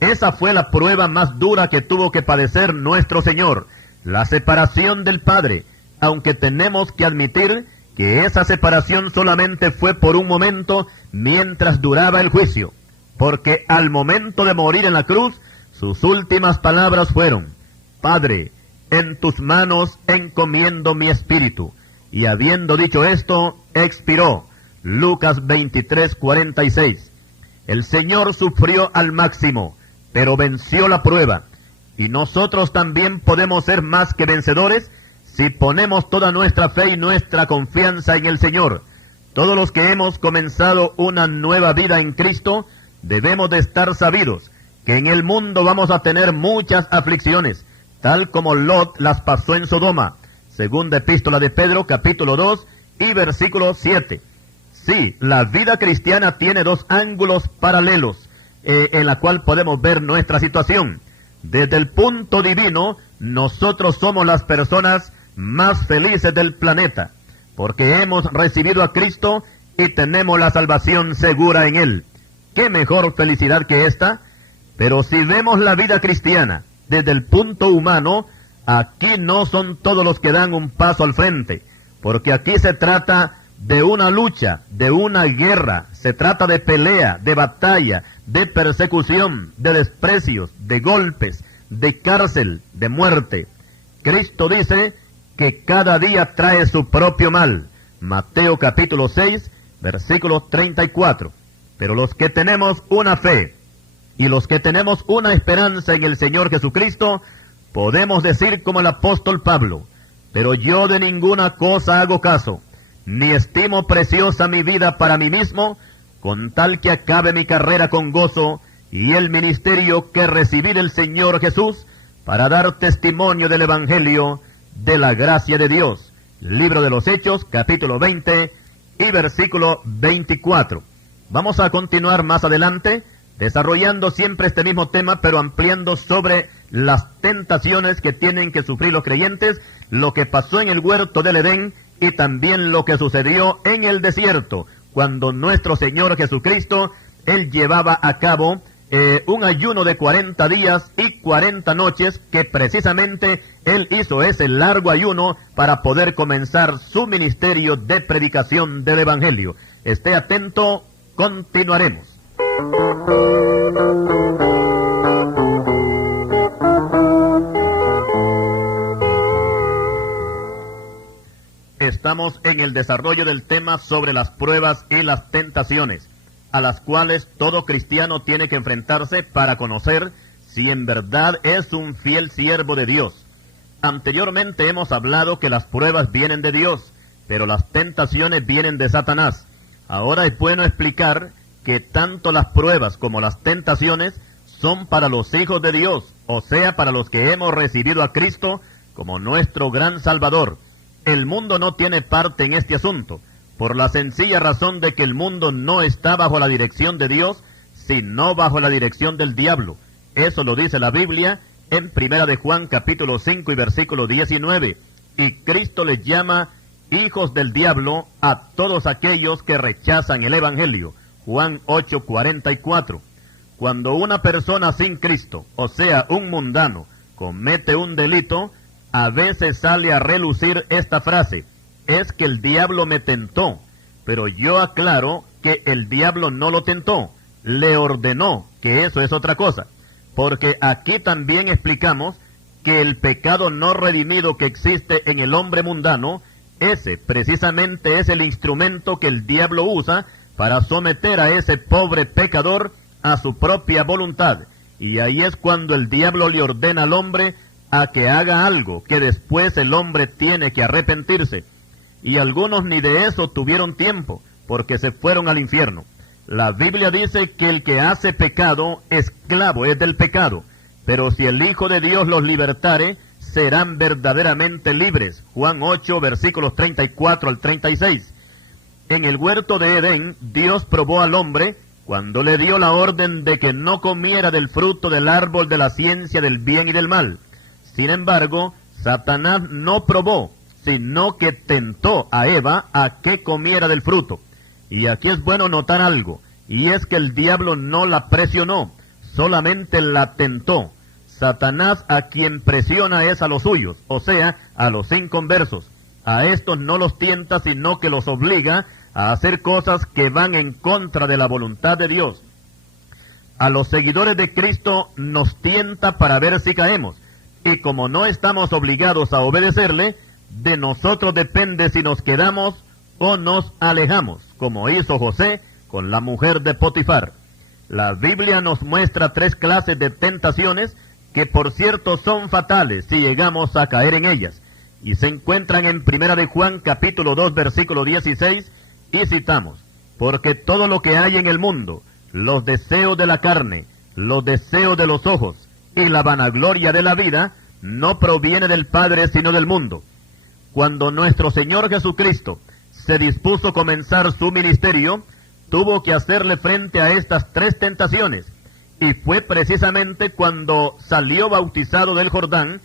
Esa fue la prueba más dura que tuvo que padecer nuestro Señor, la separación del Padre, aunque tenemos que admitir que esa separación solamente fue por un momento mientras duraba el juicio, porque al momento de morir en la cruz, sus últimas palabras fueron: Padre, en tus manos encomiendo mi espíritu. Y habiendo dicho esto, expiró. Lucas 23:46. El Señor sufrió al máximo, pero venció la prueba. Y nosotros también podemos ser más que vencedores si ponemos toda nuestra fe y nuestra confianza en el Señor. Todos los que hemos comenzado una nueva vida en Cristo, debemos de estar sabidos que en el mundo vamos a tener muchas aflicciones, tal como Lot las pasó en Sodoma. Segunda epístola de Pedro, capítulo 2 y versículo 7. Sí, la vida cristiana tiene dos ángulos paralelos en la cual podemos ver nuestra situación. Desde el punto divino, nosotros somos las personas más felices del planeta, porque hemos recibido a Cristo y tenemos la salvación segura en Él. ¿Qué mejor felicidad que esta? Pero si vemos la vida cristiana desde el punto humano, aquí no son todos los que dan un paso al frente, porque aquí se trata de una lucha, de una guerra, se trata de pelea, de batalla, de persecución, de desprecios, de golpes, de cárcel, de muerte. Cristo dice que cada día trae su propio mal. Mateo capítulo 6, versículo 34. Pero los que tenemos una fe y los que tenemos una esperanza en el Señor Jesucristo, podemos decir como el apóstol Pablo: pero yo de ninguna cosa hago caso, ni estimo preciosa mi vida para mí mismo, con tal que acabe mi carrera con gozo y el ministerio que recibí del Señor Jesús, para dar testimonio del Evangelio de la gracia de Dios. Libro de los Hechos, capítulo 20 y versículo 24. Vamos a continuar más adelante, desarrollando siempre este mismo tema, pero ampliando sobre las tentaciones que tienen que sufrir los creyentes, lo que pasó en el huerto del Edén y también lo que sucedió en el desierto, cuando nuestro Señor Jesucristo, Él llevaba a cabo un ayuno de 40 días y 40 noches, que precisamente Él hizo ese largo ayuno para poder comenzar su ministerio de predicación del Evangelio. Esté atento, continuaremos. Estamos en el desarrollo del tema sobre las pruebas y las tentaciones, a las cuales todo cristiano tiene que enfrentarse para conocer si en verdad es un fiel siervo de Dios. Anteriormente hemos hablado que las pruebas vienen de Dios, pero las tentaciones vienen de Satanás. Ahora es bueno explicar que tanto las pruebas como las tentaciones son para los hijos de Dios, o sea, para los que hemos recibido a Cristo como nuestro gran Salvador. El mundo no tiene parte en este asunto, por la sencilla razón de que el mundo no está bajo la dirección de Dios, sino bajo la dirección del diablo. Eso lo dice la Biblia en 1 de Juan capítulo 5 y versículo 19. Y Cristo les llama hijos del diablo a todos aquellos que rechazan el Evangelio. Juan 8:44. Cuando una persona sin Cristo, o sea, un mundano, comete un delito, a veces sale a relucir esta frase: es que el diablo me tentó. Pero yo aclaro que el diablo no lo tentó, le ordenó, que eso es otra cosa. Porque aquí también explicamos que el pecado no redimido que existe en el hombre mundano, ese precisamente es el instrumento que el diablo usa para someter a ese pobre pecador a su propia voluntad. Y ahí es cuando el diablo le ordena al hombre a que haga algo que después el hombre tiene que arrepentirse. Y algunos ni de eso tuvieron tiempo, porque se fueron al infierno. La Biblia dice que el que hace pecado, esclavo es del pecado, pero si el Hijo de Dios los libertare, serán verdaderamente libres. Juan 8, versículos 34 al 36. En el huerto de Edén, Dios probó al hombre cuando le dio la orden de que no comiera del fruto del árbol de la ciencia del bien y del mal. Sin embargo, Satanás no probó, sino que tentó a Eva a que comiera del fruto. Y aquí es bueno notar algo, y es que el diablo no la presionó, solamente la tentó. Satanás a quien presiona es a los suyos, o sea, a los inconversos. A estos no los tienta, sino que los obliga a hacer cosas que van en contra de la voluntad de Dios. A los seguidores de Cristo nos tienta para ver si caemos, y como no estamos obligados a obedecerle, de nosotros depende si nos quedamos o nos alejamos, como hizo José con la mujer de Potifar. La Biblia nos muestra 3 clases de tentaciones que por cierto son fatales si llegamos a caer en ellas, y se encuentran en 1 de Juan capítulo 2 versículo 16, y citamos: porque todo lo que hay en el mundo, los deseos de la carne, los deseos de los ojos y la vanagloria de la vida, no proviene del Padre sino del mundo. Cuando nuestro Señor Jesucristo se dispuso a comenzar su ministerio, tuvo que hacerle frente a estas 3 tentaciones, y fue precisamente cuando salió bautizado del Jordán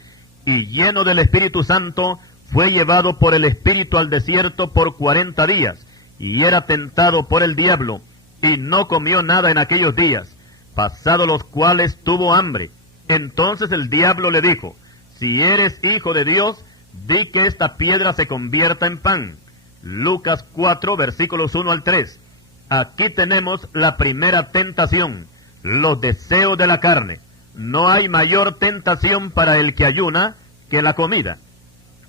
y lleno del Espíritu Santo, fue llevado por el Espíritu al desierto por 40 días, y era tentado por el diablo, y no comió nada en aquellos días, pasados los cuales tuvo hambre. Entonces el diablo le dijo: si eres hijo de Dios, di que esta piedra se convierta en pan. Lucas 4, versículos 1 al 3. Aquí tenemos la primera tentación, los deseos de la carne. No hay mayor tentación para el que ayuna que la comida.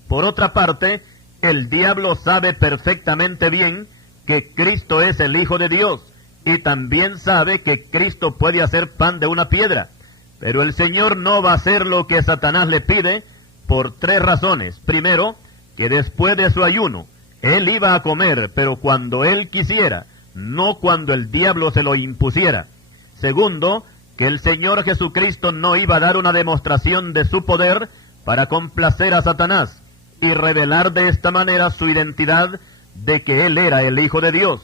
Por otra parte, el diablo sabe perfectamente bien que Cristo es el Hijo de Dios, y también sabe que Cristo puede hacer pan de una piedra. Pero el Señor no va a hacer lo que Satanás le pide por 3 razones. Primero, que después de su ayuno, él iba a comer, pero cuando él quisiera, no cuando el diablo se lo impusiera. Segundo, que el Señor Jesucristo no iba a dar una demostración de su poder para complacer a Satanás y revelar de esta manera su identidad de que él era el Hijo de Dios.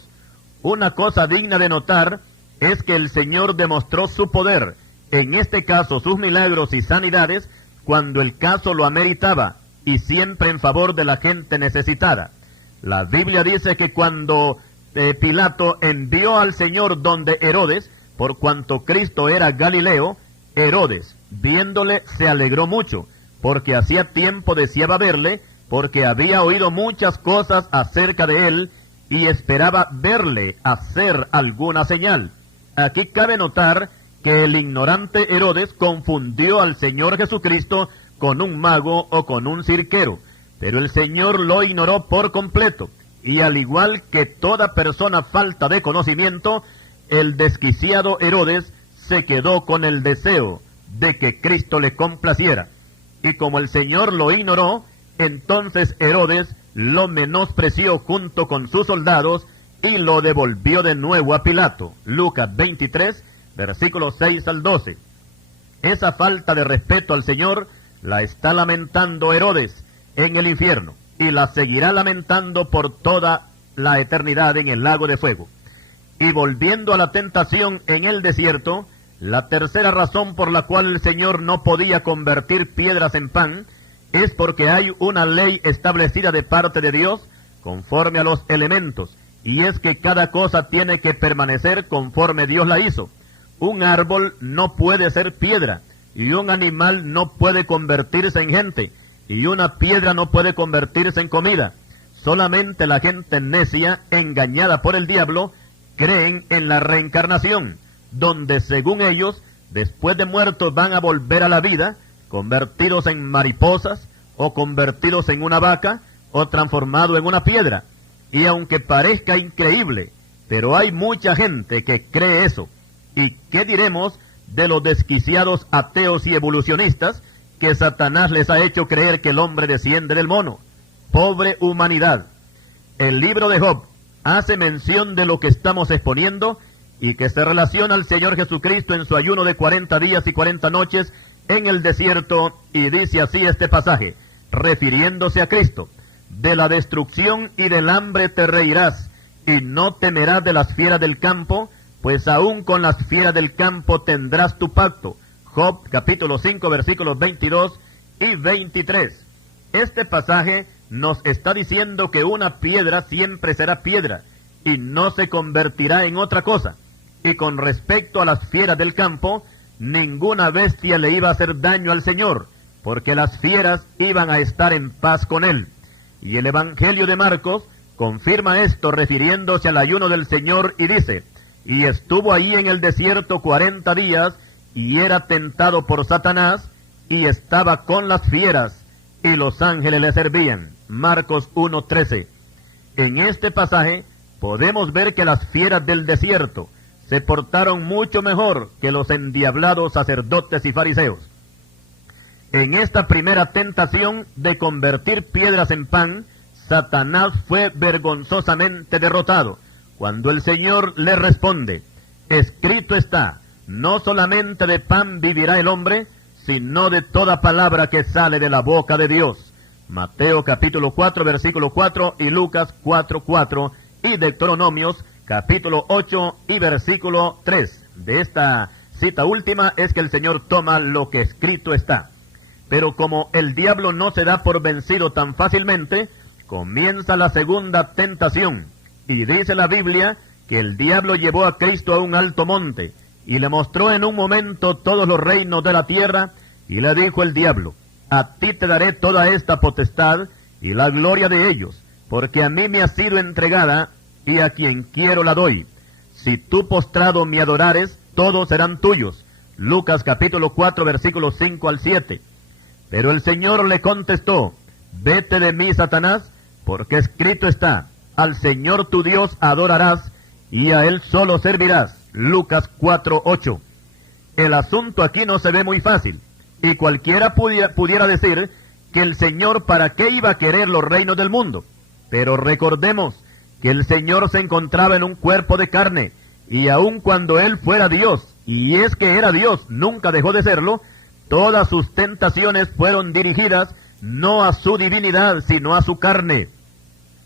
Una cosa digna de notar es que el Señor demostró su poder, en este caso sus milagros y sanidades, cuando el caso lo ameritaba, y siempre en favor de la gente necesitada. La Biblia dice que cuando Pilato envió al Señor donde Herodes, por cuanto Cristo era Galileo, Herodes, viéndole, se alegró mucho, porque hacía tiempo deseaba verle, porque había oído muchas cosas acerca de él, y esperaba verle hacer alguna señal. Aquí cabe notar que el ignorante Herodes confundió al Señor Jesucristo con un mago o con un cirquero, pero el Señor lo ignoró por completo, y al igual que toda persona falta de conocimiento, el desquiciado Herodes se quedó con el deseo de que Cristo le complaciera, y como el Señor lo ignoró, entonces Herodes lo menospreció junto con sus soldados y lo devolvió de nuevo a Pilato. Lucas 23, versículos 6 al 12. Esa falta de respeto al Señor la está lamentando Herodes en el infierno, y la seguirá lamentando por toda la eternidad en el lago de fuego. Y volviendo a la tentación en el desierto, la tercera razón por la cual el Señor no podía convertir piedras en pan, es porque hay una ley establecida de parte de Dios conforme a los elementos, y es que cada cosa tiene que permanecer conforme Dios la hizo. Un árbol no puede ser piedra, y un animal no puede convertirse en gente, y una piedra no puede convertirse en comida. Solamente la gente necia, engañada por el diablo, creen en la reencarnación, donde según ellos, después de muertos van a volver a la vida, convertidos en mariposas, o convertidos en una vaca, o transformados en una piedra. Y aunque parezca increíble, pero hay mucha gente que cree eso. ¿Y qué diremos de los desquiciados ateos y evolucionistas que Satanás les ha hecho creer que el hombre desciende del mono. Pobre humanidad. El libro de Job hace mención de lo que estamos exponiendo y que se relaciona al Señor Jesucristo en su ayuno de 40 días y 40 noches en el desierto, y dice así este pasaje, refiriéndose a Cristo: de la destrucción y del hambre te reirás, y no temerás de las fieras del campo, pues aún con las fieras del campo tendrás tu pacto. Job capítulo 5 versículos 22 y 23. Este pasaje nos está diciendo que una piedra siempre será piedra y no se convertirá en otra cosa. Y con respecto a las fieras del campo, ninguna bestia le iba a hacer daño al Señor, porque las fieras iban a estar en paz con él. Y el Evangelio de Marcos confirma esto refiriéndose al ayuno del Señor y dice: y estuvo ahí en el desierto 40 días, y era tentado por Satanás, y estaba con las fieras, y los ángeles le servían. Marcos 1:13. En este pasaje podemos ver que las fieras del desierto se portaron mucho mejor que los endiablados sacerdotes y fariseos. En esta primera tentación de convertir piedras en pan, Satanás fue vergonzosamente derrotado, cuando el Señor le responde: escrito está, no solamente de pan vivirá el hombre, sino de toda palabra que sale de la boca de Dios. Mateo capítulo 4 versículo 4 y Lucas 4:4 y Deuteronomios capítulo 8 y versículo 3. De esta cita última es que el Señor toma lo que escrito está. Pero como el diablo no se da por vencido tan fácilmente, comienza la segunda tentación. Y dice la Biblia que el diablo llevó a Cristo a un alto monte y le mostró en un momento todos los reinos de la tierra, y le dijo el diablo: a ti te daré toda esta potestad y la gloria de ellos, porque a mí me ha sido entregada, y a quien quiero la doy. Si tú postrado me adorares, todos serán tuyos. Lucas capítulo 4 versículos 5 al 7. Pero el Señor le contestó: vete de mí, Satanás, porque escrito está, al Señor tu Dios adorarás, y a Él solo servirás. Lucas 4:8. El asunto aquí no se ve muy fácil, y cualquiera pudiera decir que el Señor para qué iba a querer los reinos del mundo. Pero recordemos que el Señor se encontraba en un cuerpo de carne, y aun cuando Él fuera Dios, y es que era Dios, nunca dejó de serlo, todas sus tentaciones fueron dirigidas no a su divinidad, sino a su carne.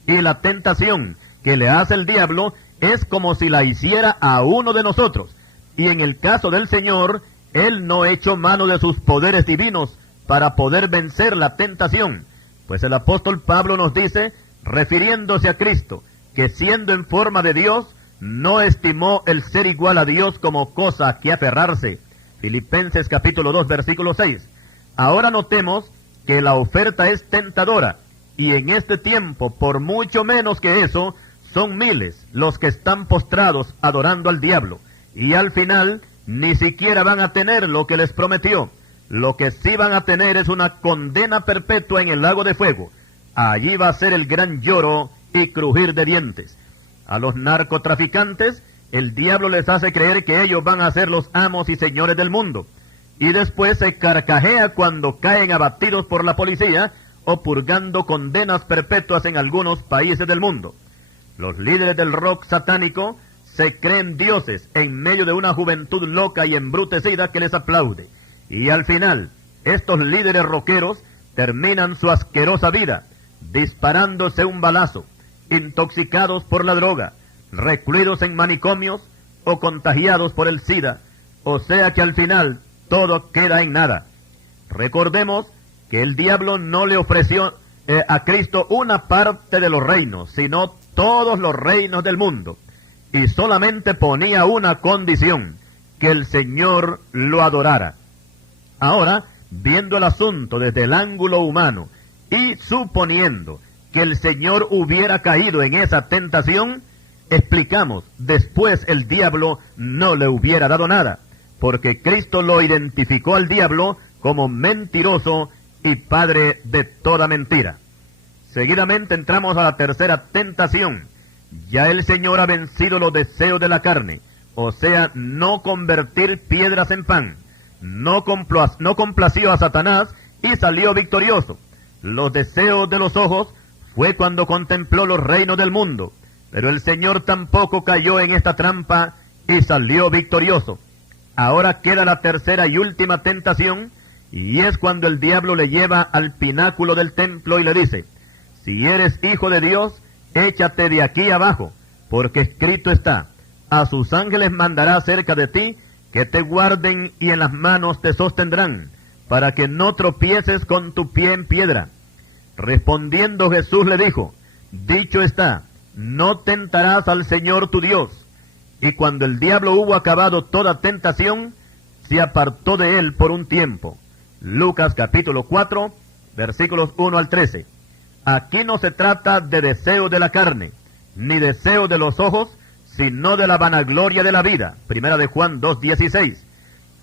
Y la tentación que le hace el diablo es como si la hiciera a uno de nosotros. Y en el caso del Señor, Él no echó mano de sus poderes divinos para poder vencer la tentación. Pues el apóstol Pablo nos dice, refiriéndose a Cristo, que siendo en forma de Dios, no estimó el ser igual a Dios como cosa a que aferrarse. Filipenses capítulo 2 versículo 6. Ahora notemos que la oferta es tentadora, y en este tiempo, por mucho menos que eso, son miles los que están postrados adorando al diablo, y al final ni siquiera van a tener lo que les prometió. Lo que sí van a tener es una condena perpetua en el lago de fuego. Allí va a ser el gran lloro y crujir de dientes. A los narcotraficantes, el diablo les hace creer que ellos van a ser los amos y señores del mundo, y después se carcajea cuando caen abatidos por la policía o purgando condenas perpetuas en algunos países del mundo. Los líderes del rock satánico se creen dioses en medio de una juventud loca y embrutecida que les aplaude, y al final, estos líderes rockeros terminan su asquerosa vida disparándose un balazo, intoxicados por la droga, recluidos en manicomios o contagiados por el SIDA, o sea que al final todo queda en nada. Recordemos que el diablo no le ofreció a Cristo una parte de los reinos, sino todos los reinos del mundo, y solamente ponía una condición: que el Señor lo adorara. Ahora, viendo el asunto desde el ángulo humano y suponiendo que el Señor hubiera caído en esa tentación, explicamos, después el diablo no le hubiera dado nada, porque Cristo lo identificó al diablo como mentiroso y padre de toda mentira. Seguidamente entramos a la tercera tentación. Ya el Señor ha vencido los deseos de la carne, o sea, no convertir piedras en pan. No complació a Satanás y salió victorioso. Los deseos de los ojos fue cuando contempló los reinos del mundo, pero el Señor tampoco cayó en esta trampa y salió victorioso. Ahora queda la tercera y última tentación, y es cuando el diablo le lleva al pináculo del templo y le dice: si eres hijo de Dios, échate de aquí abajo, porque escrito está: a sus ángeles mandará cerca de ti, que te guarden y en las manos te sostendrán, para que no tropieces con tu pie en piedra. Respondiendo Jesús le dijo: dicho está, no tentarás al Señor tu Dios. Y cuando el diablo hubo acabado toda tentación, se apartó de él por un tiempo. Lucas capítulo 4, versículos 1 al 13. Aquí no se trata de deseo de la carne, ni deseo de los ojos, sino de la vanagloria de la vida. Primera de Juan 2:16.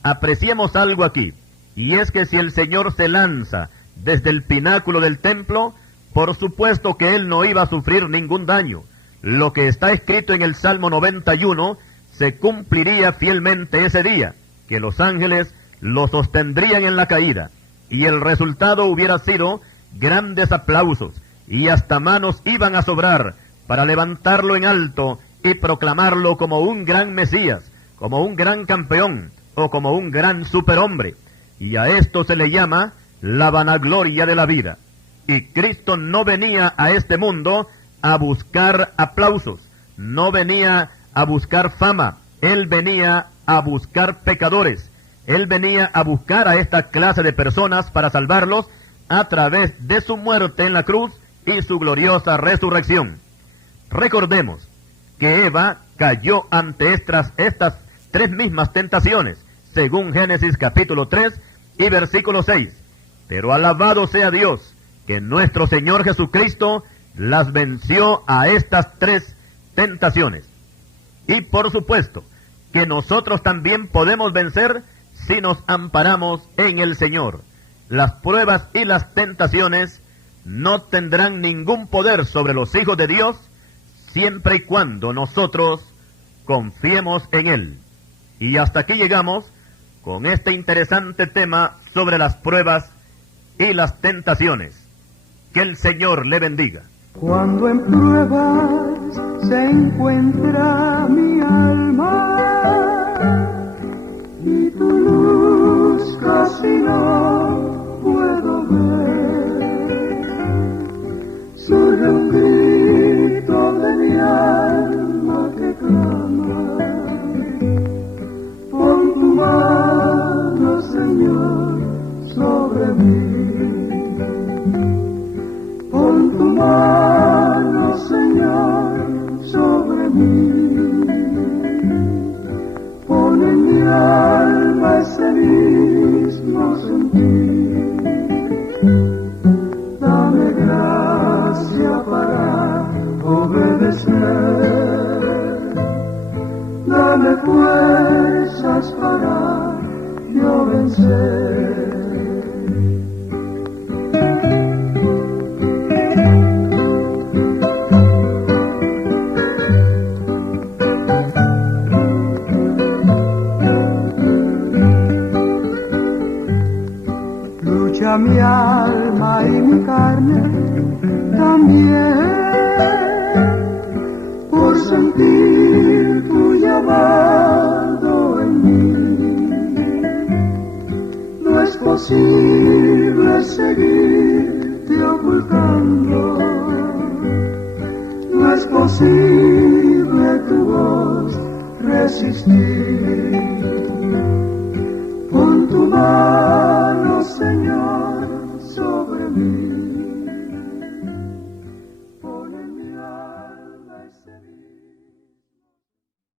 Apreciemos algo aquí, y es que si el Señor se lanza desde el pináculo del templo, por supuesto que Él no iba a sufrir ningún daño. Lo que está escrito en el Salmo 91 se cumpliría fielmente ese día, que los ángeles lo sostendrían en la caída, y el resultado hubiera sido grandes aplausos, y hasta manos iban a sobrar para levantarlo en alto y proclamarlo como un gran Mesías, como un gran campeón, o como un gran superhombre. Y a esto se le llama la vanagloria de la vida. Y Cristo no venía a este mundo a buscar aplausos, no venía a buscar fama, Él venía a buscar pecadores, Él venía a buscar a esta clase de personas para salvarlos a través de su muerte en la cruz y su gloriosa resurrección. Recordemos que Eva cayó ante estas tres mismas tentaciones, según Génesis capítulo 3 y versículo 6. Pero alabado sea Dios, que nuestro Señor Jesucristo las venció a estas tres tentaciones. Y por supuesto que nosotros también podemos vencer si nos amparamos en el Señor. Las pruebas y las tentaciones no tendrán ningún poder sobre los hijos de Dios siempre y cuando nosotros confiemos en Él. Y hasta aquí llegamos con este interesante tema sobre las pruebas y las tentaciones. Que el Señor le bendiga. Cuando en pruebas se encuentra mi alma y tu luz casi no puedo ver, surge un grito de mi alma que clama: pon tu mano, Señor, sobre mí. Pon tu mano, Señor, sobre mí. Pon en mi alma ese mismo sentir. Dame gracia para obedecer. Dame fuerzas para yo vencer. Mi alma y mi carne también por sentir tu llamado en mí. No es posible seguirte ocultando, no es posible tu voz resistir. Pon tu mano, Señor, sobre mí.